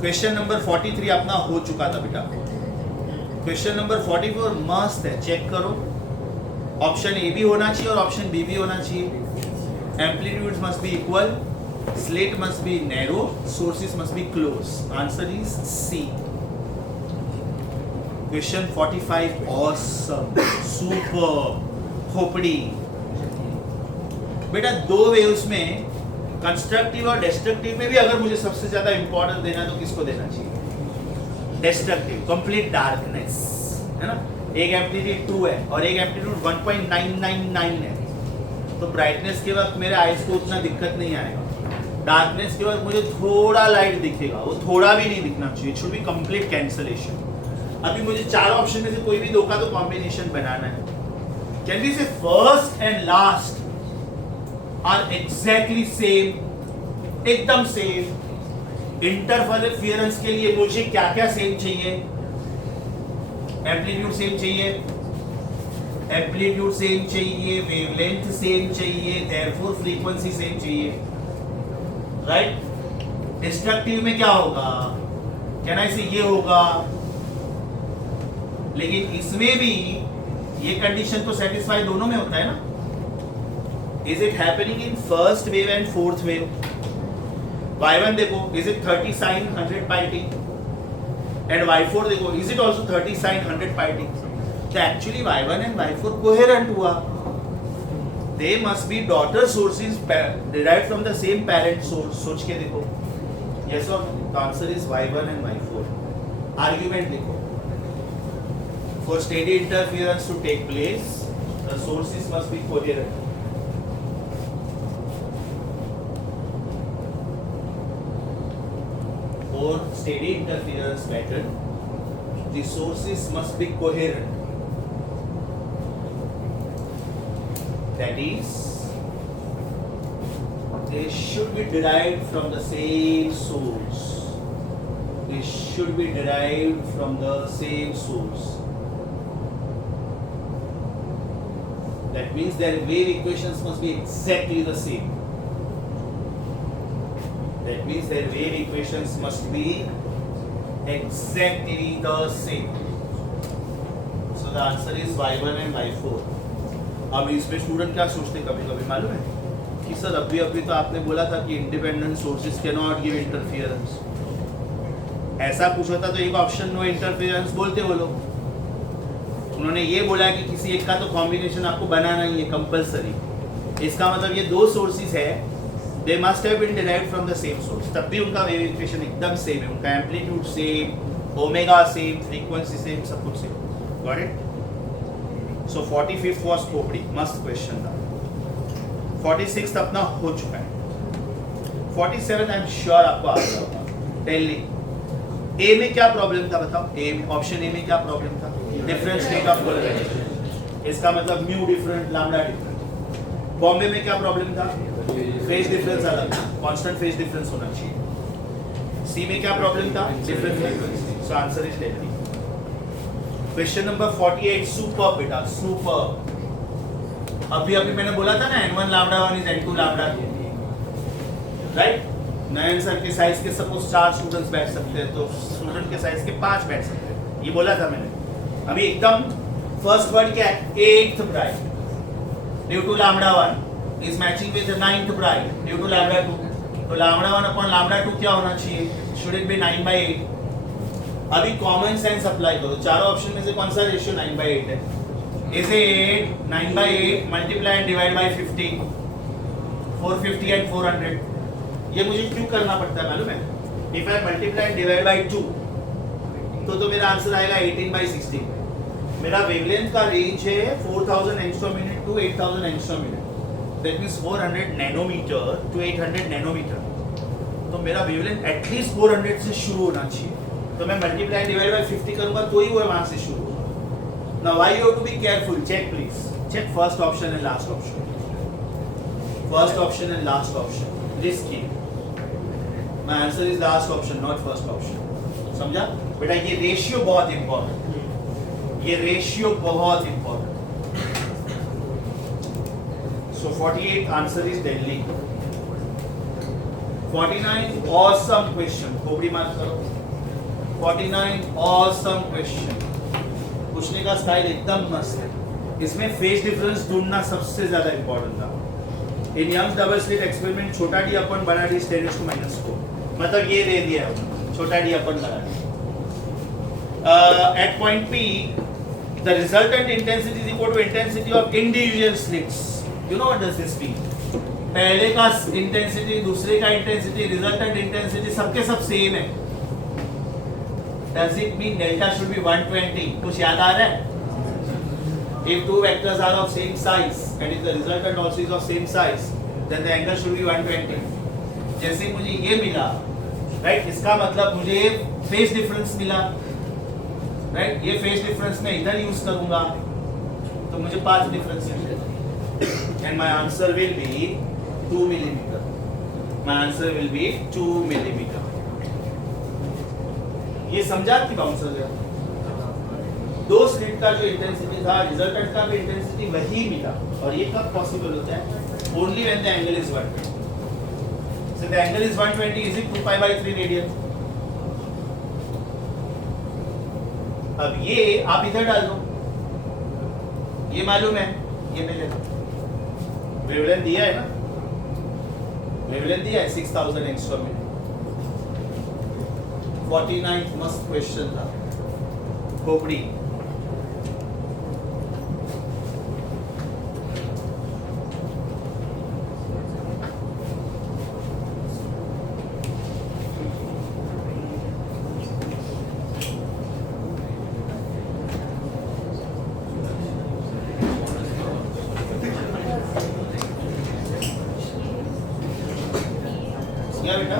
Question number 43 अपना हो चुका था बेटा। Question number 44 मस्त है, check करो। Option A भी होना चाहिए और ऑप्शन बी भी होना चाहिए। Amplitudes must be equal. Slit must be narrow, sources must be close. Answer is C. Question 45 awesome, super, खोपड़ी। बेटा दो वेव्स में कंस्ट्रक्टिव और डिस्ट्रक्टिव में भी अगर मुझे सबसे ज्यादा इंपॉर्टेंस देना तो किसको देना चाहिए? डिस्ट्रक्टिव, कंप्लीट डार्कनेस, है ना? एक एम्पलीट्यूड 2 है और एक एम्पलीट्यूड 1.999 है, तो ब्राइटनेस के वक्त मेरे आईज को उतना दिक्कत नहीं आएगा। डार्कनेस के बाद मुझे थोड़ा लाइट दिखेगा, वो थोड़ा भी नहीं दिखना चाहिए, it should B complete cancellation. अभी मुझे चार ऑप्शन में से कोई भी दो का तो कॉम्बिनेशन बनाना है। Can we say first and last are exactly same, एकदम सेम। इंटरफेरेंस के लिए मुझे क्या क्या सेम चाहिए? एम्पलीट्यूड सेम चाहिए, एम्पलीट्यूड सेम चाहिए, वेवलेंथ सेम चाहिए, देयरफॉर फ्रीक्वेंसी सेम चाहिए, राइट। डिस्ट्रक्टिव में क्या होगा? कैन आई से ये होगा, लेकिन इसमें भी ये कंडीशन तो सेटिस्फाई दोनों में होता है ना। Is it happening in first wave and fourth wave? y1 देखो, is it 30 sin 100 pi t, and y4 देखो, is it also 30 sin 100 pi t। तो actually y1 and y4 coherent हुआ, they must be daughter sources derived from the same parent source. सोच के देखो, yes और no? The answer is y1 and y4। Argument देखो, for steady interference to take place the sources must be coherent. For steady interference pattern, the sources must be coherent. That is, they should be derived from the same source. They should be derived from the same source. That means their wave equations must be exactly the same. That means their wave equations must be exactly the same. So the answer is y1 and y4. अब इसमें student क्या सोचते हैं कभी कभी मालूम है कि सर अभी तो आपने बोला था कि independent sources can not give interference. ऐसा पूछा था तो एक ऑप्शन नो इंटरफियरेंस बोलते वो लोग। उन्होंने ये बोला कि किसी एक का तो कॉम्बिनेशन आपको बनाना ही है कंपलसरी। इसका मतलब ये दो सोर्सेज है, they must have been derived from the same source। तब भी उनका वेव इक्वेशन एकदम सेम है, उनका amplitude same, omega same, frequency same, सब कुछ same. Got it? So 45th was खोपड़ी, मस्त क्वेश्चन था। 46th अपना हो चुका है। 47th आई एम श्योर आपको आ गया होगा। दिल्ली ए में क्या प्रॉब्लम था बताओ? ए में, ऑप्शन ए में क्या प्रॉब्लम था? Different state of polarisation. इसका मतलब mu different, lambda different. Bombay में क्या प्रॉब्लम था? फेज डिफरेंस अलग, कांस्टेंट फेज डिफरेंस होना चाहिए। सी में क्या प्रॉब्लम था? Different frequency. So answer is Delhi. Question number 48, super बेटा, सुपर। अभी मैंने बोला था ना n1 lambda 1 is n2 lambda 2, right. Nayan sir के साइज के सपोज 4 स्टूडेंट्स बैठ सकते हैं, तो स्टूडेंट के साइज के 5 बैठ सकते हैं, ये बोला था मैंने। अभी एकदम फर्स्ट वर्ड क्या है? 8th bright due to lambda 1 is matching with the 9th bride due to lambda 2. तो lambda 1 upon lambda 2 क्या होना चाहिए? Should it be 9/8? अभी कॉमन सेंस अप्लाई करो, चारों ऑप्शन में से कौन सा रेशियो 9/8 है? Is it 9/8 multiply and divide by 50, 450 and 400? ये मुझे क्यों करना पड़ता है मालूम है? If I multiply and divide by 2 तो मेरा आंसर आएगा 18/16। मेरा वेवलेंथ का रेंज है 4000 angstrom minute to 8000 angstrom minute. That means 400 nanometre to 800 nanometre. तो मेरा वेवलेंथ एटलीस्ट 400 से शुरू होना चाहिए। तो मैं मल्टीप्लाई डिवाइड बाय 50 करूंगा तो ही वो वहां से शुरू होगा। Now why you have to be careful? Check please. Check first option and last option. First option and last option. Risky. My answer is last option, not first option. समझा? बेटा ये रेशियो बहुत इंपॉर्टेंट, ये ratio बहुत important. So 48th answer is Delhi. 49 awesome question. खोपड़ी mark करो। 49 awesome question. पूछने का स्टाइल एकदम मस्त है। इसमें फेज डिफरेंस ढूंढना सबसे ज्यादा इंपॉर्टेंट था। इन यंग डबल स्लिट एक्सपेरिमेंट छोटा डी अपन बड़ा डी स्टेरेस टू -4, मतलब ये दे दिया है छोटा डी अपन बड़ा D. At point P, the resultant intensity is equal to intensity of individual slits. You know what does this mean? पहले का इंटेंसिटी, दूसरे का इंटेंसिटी, रिजल्टेंट इंटेंसिटी सबके सब सेम है। Does it mean delta should be 120? कुछ याद आ रहा है? If two vectors are of same size and if the resultant also is of same size, then the angle should be 120. जैसे मुझे ये मिला, राइट, इसका मतलब मुझे फेस डिफरेंस मिला, राइट, ये फेस डिफरेंस मैं इधर यूज करूंगा तो मुझे पाथ डिफरेंस मिलेगा, and my answer will be 2 millimetre. My answer will be 2 millimetre. ये समझा कि बाउंसर गया. दो स्लिट का जो इंटेंसिटी था, रिजल्टेंट का भी इंटेंसिटी वही मिला. और ये कब पॉसिबल होता है? Only when the angle is 120. So the angle is 120, is it 2 pi by 3 radian? अब ये आप इधर डाल दो, ये मालूम है, ये मिलेगा. वेवलेंथ दिया है ना, वेवलेंथ दिया है 6000 एंगस्ट्रॉम में. 49th मस्त क्वेश्चन था, खोपड़ी. क्या बेटा?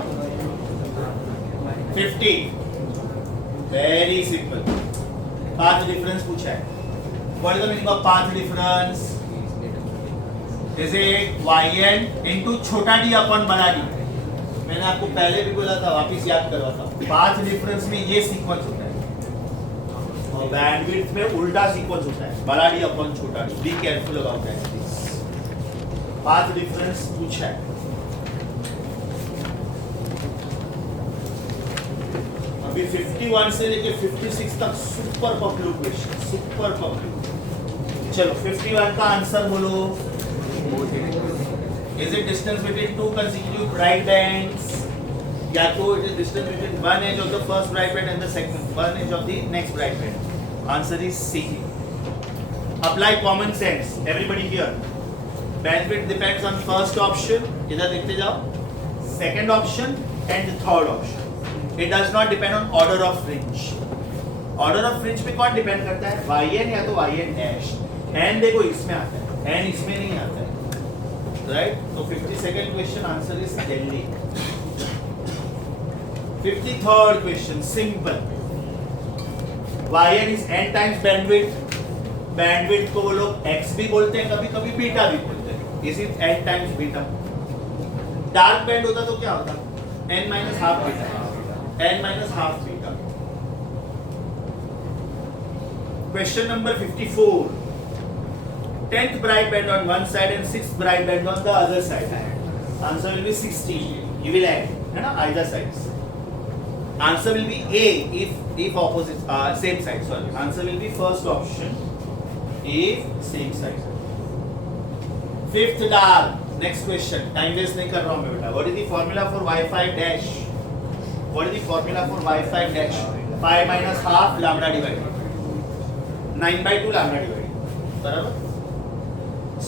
50. Very simple. पाथ डिफरेंस पूछा है. What is the meaning of path difference? Is it yn into छोटा d अपॉन बड़ा d. मैंने आपको पहले भी बोला था, वापस याद करवाता हूं. पाथ डिफरेंस में ये सीक्वेंस होता है और बैंडविड्थ में उल्टा सीक्वेंस होता है, बड़ा d अपॉन छोटा d. Be careful about that please. Path difference पूछा है. अभी 51 से लेके 56 तक super popular question, super popular. चलो 51 का आंसर बोलो. Is it distance between two consecutive bright bands, या तो it is distance between one edge of the first bright band and the second one edge of the next bright band? Answer is C. Apply common sense everybody here. Bandwidth depends on first option, इधर देखते जाओ, second option and third option. It does not depend on order of fringe. Order of fringe पे कौन depend करता है? yn या तो yn dash. n देखो इसमें आता है, n इसमें नहीं आता है, राइट? तो 52nd question answer is Delhi. 53rd question simple. yn is n times bandwidth. Bandwidth को वो लोग x भी बोलते हैं, कभी कभी बीटा भी बोलते हैं. Is it n times beta? Dark band होता तो क्या होता? n minus half beta, n minus half beta. Question number 54. 10th bright band on one side and 6th bright band on the other side. Answer will be 60. You will add, है ना, either sides. Answer will be A if opposite same side. Sorry. Answer will be first option if same side. 5th dark. Next question. Time waste नहीं कर रहा हूँ मैं बेटा. What is the formula for y5 dash? What is the formula for y5 dash? 5 minus half lambda divided 9/2 lambda divided. बराबर.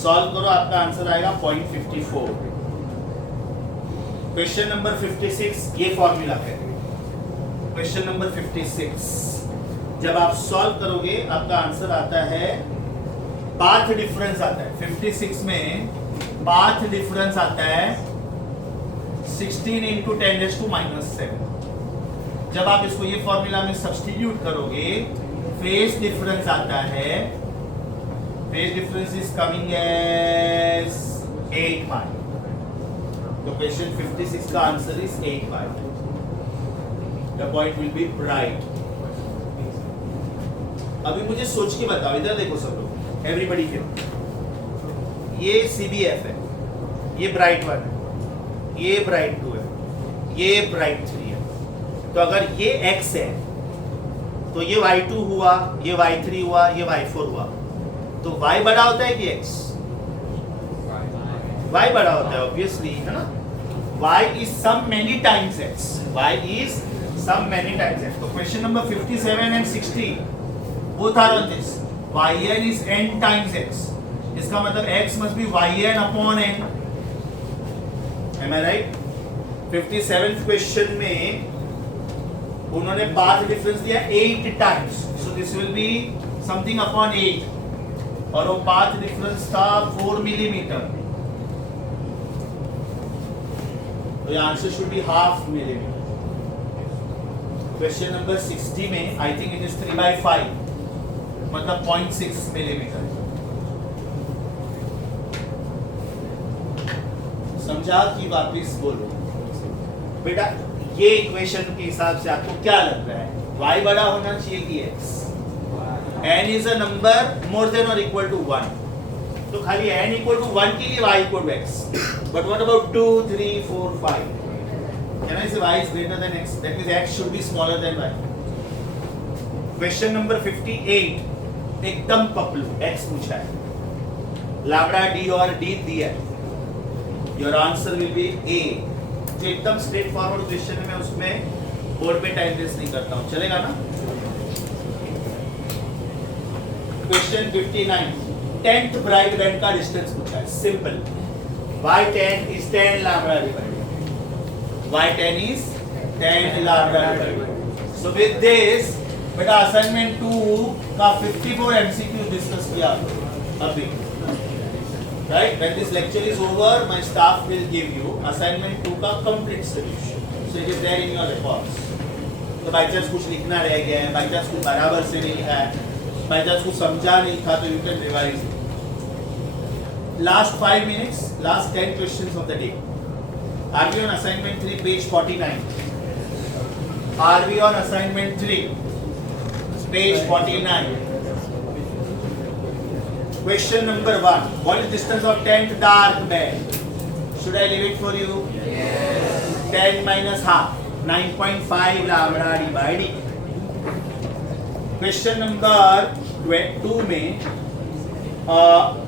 Solve करो, आपका answer आएगा 0.54. क्वेश्चन नंबर 56 ये फॉर्मूला है. क्वेश्चन नंबर 56 जब आप सॉल्व करोगे आपका आंसर आता है, पाथ डिफरेंस आता है. 56 में पाथ डिफरेंस आता है 16 into 10⁻⁻⁷. जब आप इसको ये फॉर्मूला में सब्स्टिट्यूट करोगे, फेस डिफरेंस आता है, phase difference is coming as 8 pi. तो क्वेश्चन 56 का answer is 8 pi. The point will be right. अभी मुझे सोच के बताओ, इधर देखो सब लोग, एवरीबॉडी के. ये CBF है, ये ब्राइट 1 है, ये ब्राइट 2 है, ये ब्राइट 3 है. तो अगर ये x है तो ये y2 हुआ, ये y3 हुआ, ये y4 हुआ. तो y बड़ा होता है कि x? y बड़ा होता है ऑब्वियसली, है ना. y is sum many times x. y is sum many times x. तो question number 57 and 60 both are on this. yn is n times x. इसका मतलब x must be yn upon n. Am I right? 57th question में उन्होंने path difference दिया 8 times, so this will be something upon 8, और वो path difference था 4 millimetre. तो ये answer should be half millimetre. Question number 60 में आई थिंक इट इज 3/5 मतलब 0.6 मिलीमीटर. समझा कि वापिस बोलो बेटा. ये इक्वेशन के हिसाब से आपको क्या लग रहा है? y बड़ा होना चाहिए कि x? n is a number more than और इक्वल टू 1. तो खाली n इक्वल टू 1 के लिए y equal to x. But what about 2, 3, 4, 5? Can I say y is greater than x? That means x should be smaller than y. Question number 58 एकदम Paplu x पूछा है. Lambda d और d दिया है. Your answer will be A. जो एकदम straight forward question है मैं उसमें बोर्ड पे टाइम वेस्ट नहीं करता हूँ. चलेगा ना? क्वेश्चन 59 10th ब्राइट बैंड का डिस्टेंस पूछा है. Simple. y10 is 10 lambda divided. y10 is 10 lambda divided. So with this बेटा असाइनमेंट 2 का 54 MCQ डिस्कस किया अभी. Right? When this lecture is over, my staff will give you assignment 2 का complete solution. So it is there in your records. तो by chance कुछ लिखना रह गया है, by chance कुछ बराबर से नहीं लिखा है, by chance कुछ समझा नहीं था तो you can revise it. Last 5 minutes, last 10 questions of the day. Are we on assignment 3, page 49? Are we on assignment 3, page 49? Question number 1. What is distance of 10th dark band? Should I leave it for you? Yes. 10 minus half. 9.5 lambda divided. Question number 2 में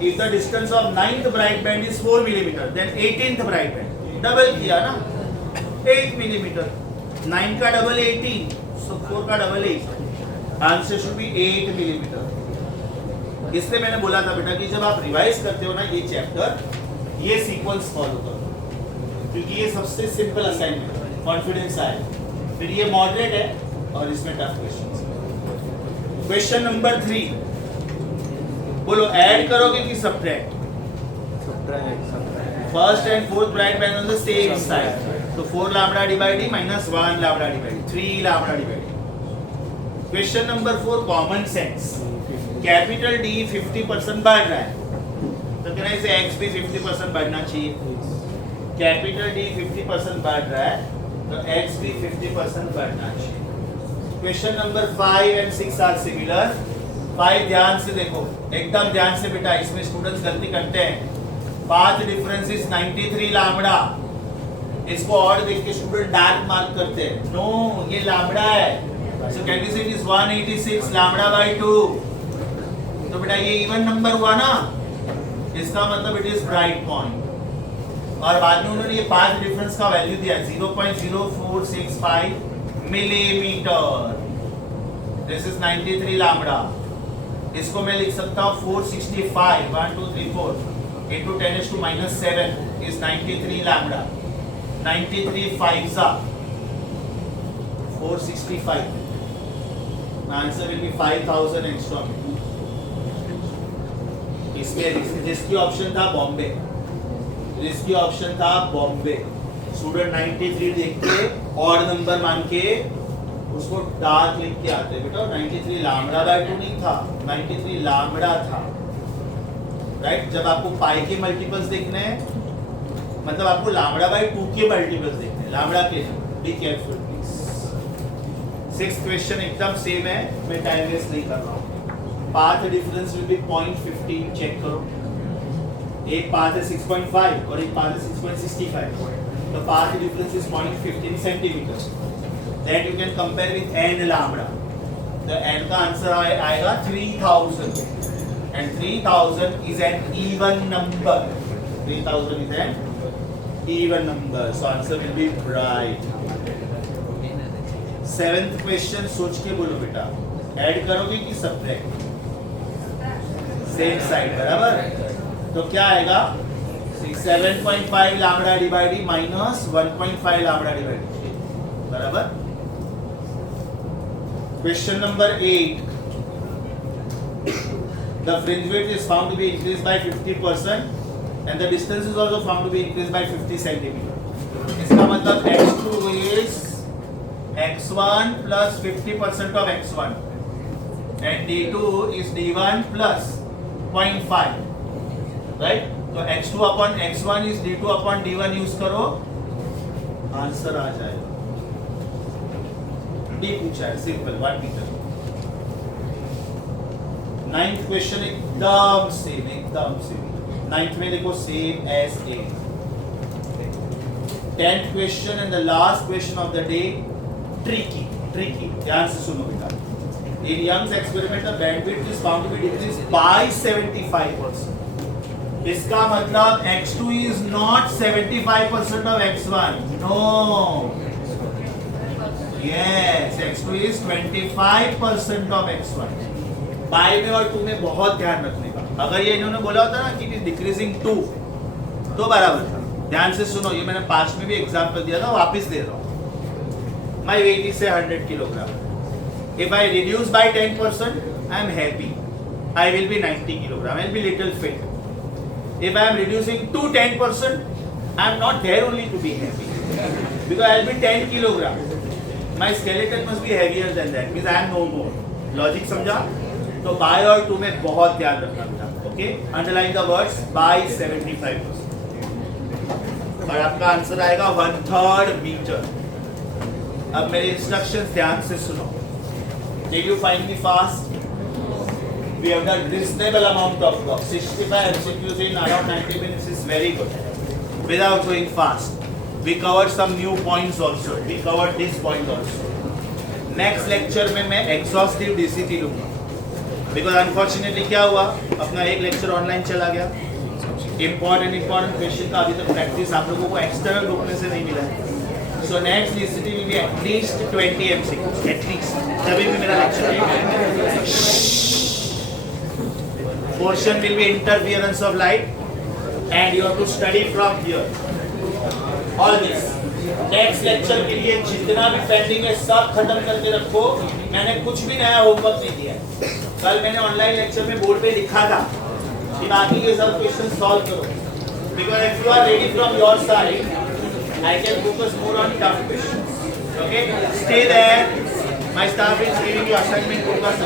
if the distance of 9th bright band is 4 millimeter, then 18th bright band. Double किया ना? 8 millimeter. 9 का double 18. So 4 का double 8. Answer should be 8 millimeter. इसलिए मैंने बोला था बेटा कि जब आप रिवाइज करते हो ना ये चैप्टर, ये सीक्वेंस फॉलो करो क्योंकि ये सबसे सिंपल असाइनमेंट है. कॉन्फिडेंस आए. फिर ये मॉडरेट है और इसमें टफ क्वेश्चंस. क्वेश्चन नंबर 3 बोलो ऐड करोगे कि subtract? First and fourth bright band on the same side. तो 4 lambda divide minus 1 lambda divide 3 lambda divide. Question number 4 common sense. Capital D 50% बढ़ रहा है तो कहना इसे x भी 50% बढ़ना चाहिए. कैपिटल D 50% बढ़ रहा है तो x भी 50% बढ़ना चाहिए. Question number 5 and 6 are similar. 5 ध्यान से देखो, एकदम ध्यान से बेटा. इसमें स्टूडेंट्स गलती करते हैं. Path difference is 93 lambda. इसको और देख के स्टूडेंट डार्क मार्क करते हैं. नो, ये लैम्डा है. सो कैन वी से इट इज 186 लैम्डा बाय 2. तो बेटा ये इवन नंबर हुआ ना, इसका मतलब इट इज ब्राइट पॉइंट. और बाद में उन्होंने ये पाथ डिफरेंस का वैल्यू दिया 0.0465 मिलीमीटर. This is 93 lambda. इसको मैं लिख सकता हूँ 465 1 2 3 4 into 10⁻⁷ is 93 lambda. 93 5s are 465. My answer will be 5000 angstrom. इसमें जिसकी ऑप्शन था बॉम्बे, जिसकी ऑप्शन था बॉम्बे. स्टूडेंट 93 देख के ऑड नंबर मान के उसको डार्क लिख के आते बेटा. 93 लैम्डा बाय 2 नहीं था, 93 लैम्डा था. राइट. जब आपको पाई के मल्टीपल्स देखने हैं मतलब आपको लैम्डा बाय 2 के मल्टीपल्स देखने हैं, लैम्डा के. Be careful please. 6th question एकदम सेम है, मैं टाइम वेस्ट नहीं कर रहा हूँ. Path difference will be 0.15. Check करो. एक पाथ है 6.5 और एक पाथ है 6.65. तो path difference is 0.15 centimetre. That you can compare with n lambda. तो n का आंसर आएगा 3000 and 3000 is an even number. 3000 is an even number. So answer will be bright. 7th question सोच के बोलो बेटा. ऐड करोगे कि सब्ट्रैक्ट? सेम साइड बराबर. तो क्या आएगा 7.5 lambda divide minus 1.5 lambda divide बराबर. Question number 8. The fringe width is found to be increased by 50% and the distance is also found to be increased by 50 centimeter. इसका मतलब x2 is x1 plus 50% of x1 and d2 is d1 plus 0.5, right? तो x2 upon x1 is d2 upon d1 use करो, answer आ जाएगा। D पूछा है, simple 1 metre. 9th question एकदम सेम। 9th में देखो same as A. 10th question and the last question of the day, tricky. ध्यान से सुनो बेटा। In Young's experiment, the bandwidth is found to be decreased by 75%. इसका मतलब x2 is not 75% of x1. No. Yes, x2 is 25% of x1. Bye में और 2 में बहुत ध्यान रखने का। अगर ये इन्होंने बोला होता ना कि इट इज डिक्रीजिंग 2 तो बराबर था। ध्यान से सुनो, ये मैंने पास्ट में भी एग्जांपल दिया था, वापस दे रहा हूँ। My weight is 100 kilogram. If I reduce by 10%, I am happy. I will be 90 kilogram. I will be little fit. If I am reducing to 10%, I am not there only to be happy. Because I will be 10 kilogram. My skeleton must be heavier than that. Means I am no more. Logic समझा? तो by और to में बहुत ध्यान रखना था. Okay? Underline the words by 75%. और आपका आंसर आएगा 1/3 मीटर. अब मेरे इंस्ट्रक्शंस ध्यान से सुनो. Did you find me fast? We have done reasonable amount of work. 65 MCQs in around 90 minutes is very good. Without going fast. We covered some new points also. We covered this point also. Next lecture में मैं exhaustive DCT लूँगा. Because unfortunately क्या हुआ? अपना एक lecture online चला गया. Important question का अभी तक practice आप लोगों को external रुकने से नहीं मिला है. So next DCT will be at least 20 MCQs. At least. तभी भी मेरा lecture है. Portion will be interference of light, and you have to study from here. All this. Next lecture के लिए जितना भी pending है सब खत्म करके रखो. मैंने कुछ भी नया होमवर्क नहीं दिया है. कल मैंने ऑनलाइन लेक्चर में बोर्ड पे लिखा था कि बाकी के सब क्वेश्चन सॉल्व करो. Because if you are ready from your side, I can focus more on tough questions. Okay? Stay there. My staff is giving you assignment focus.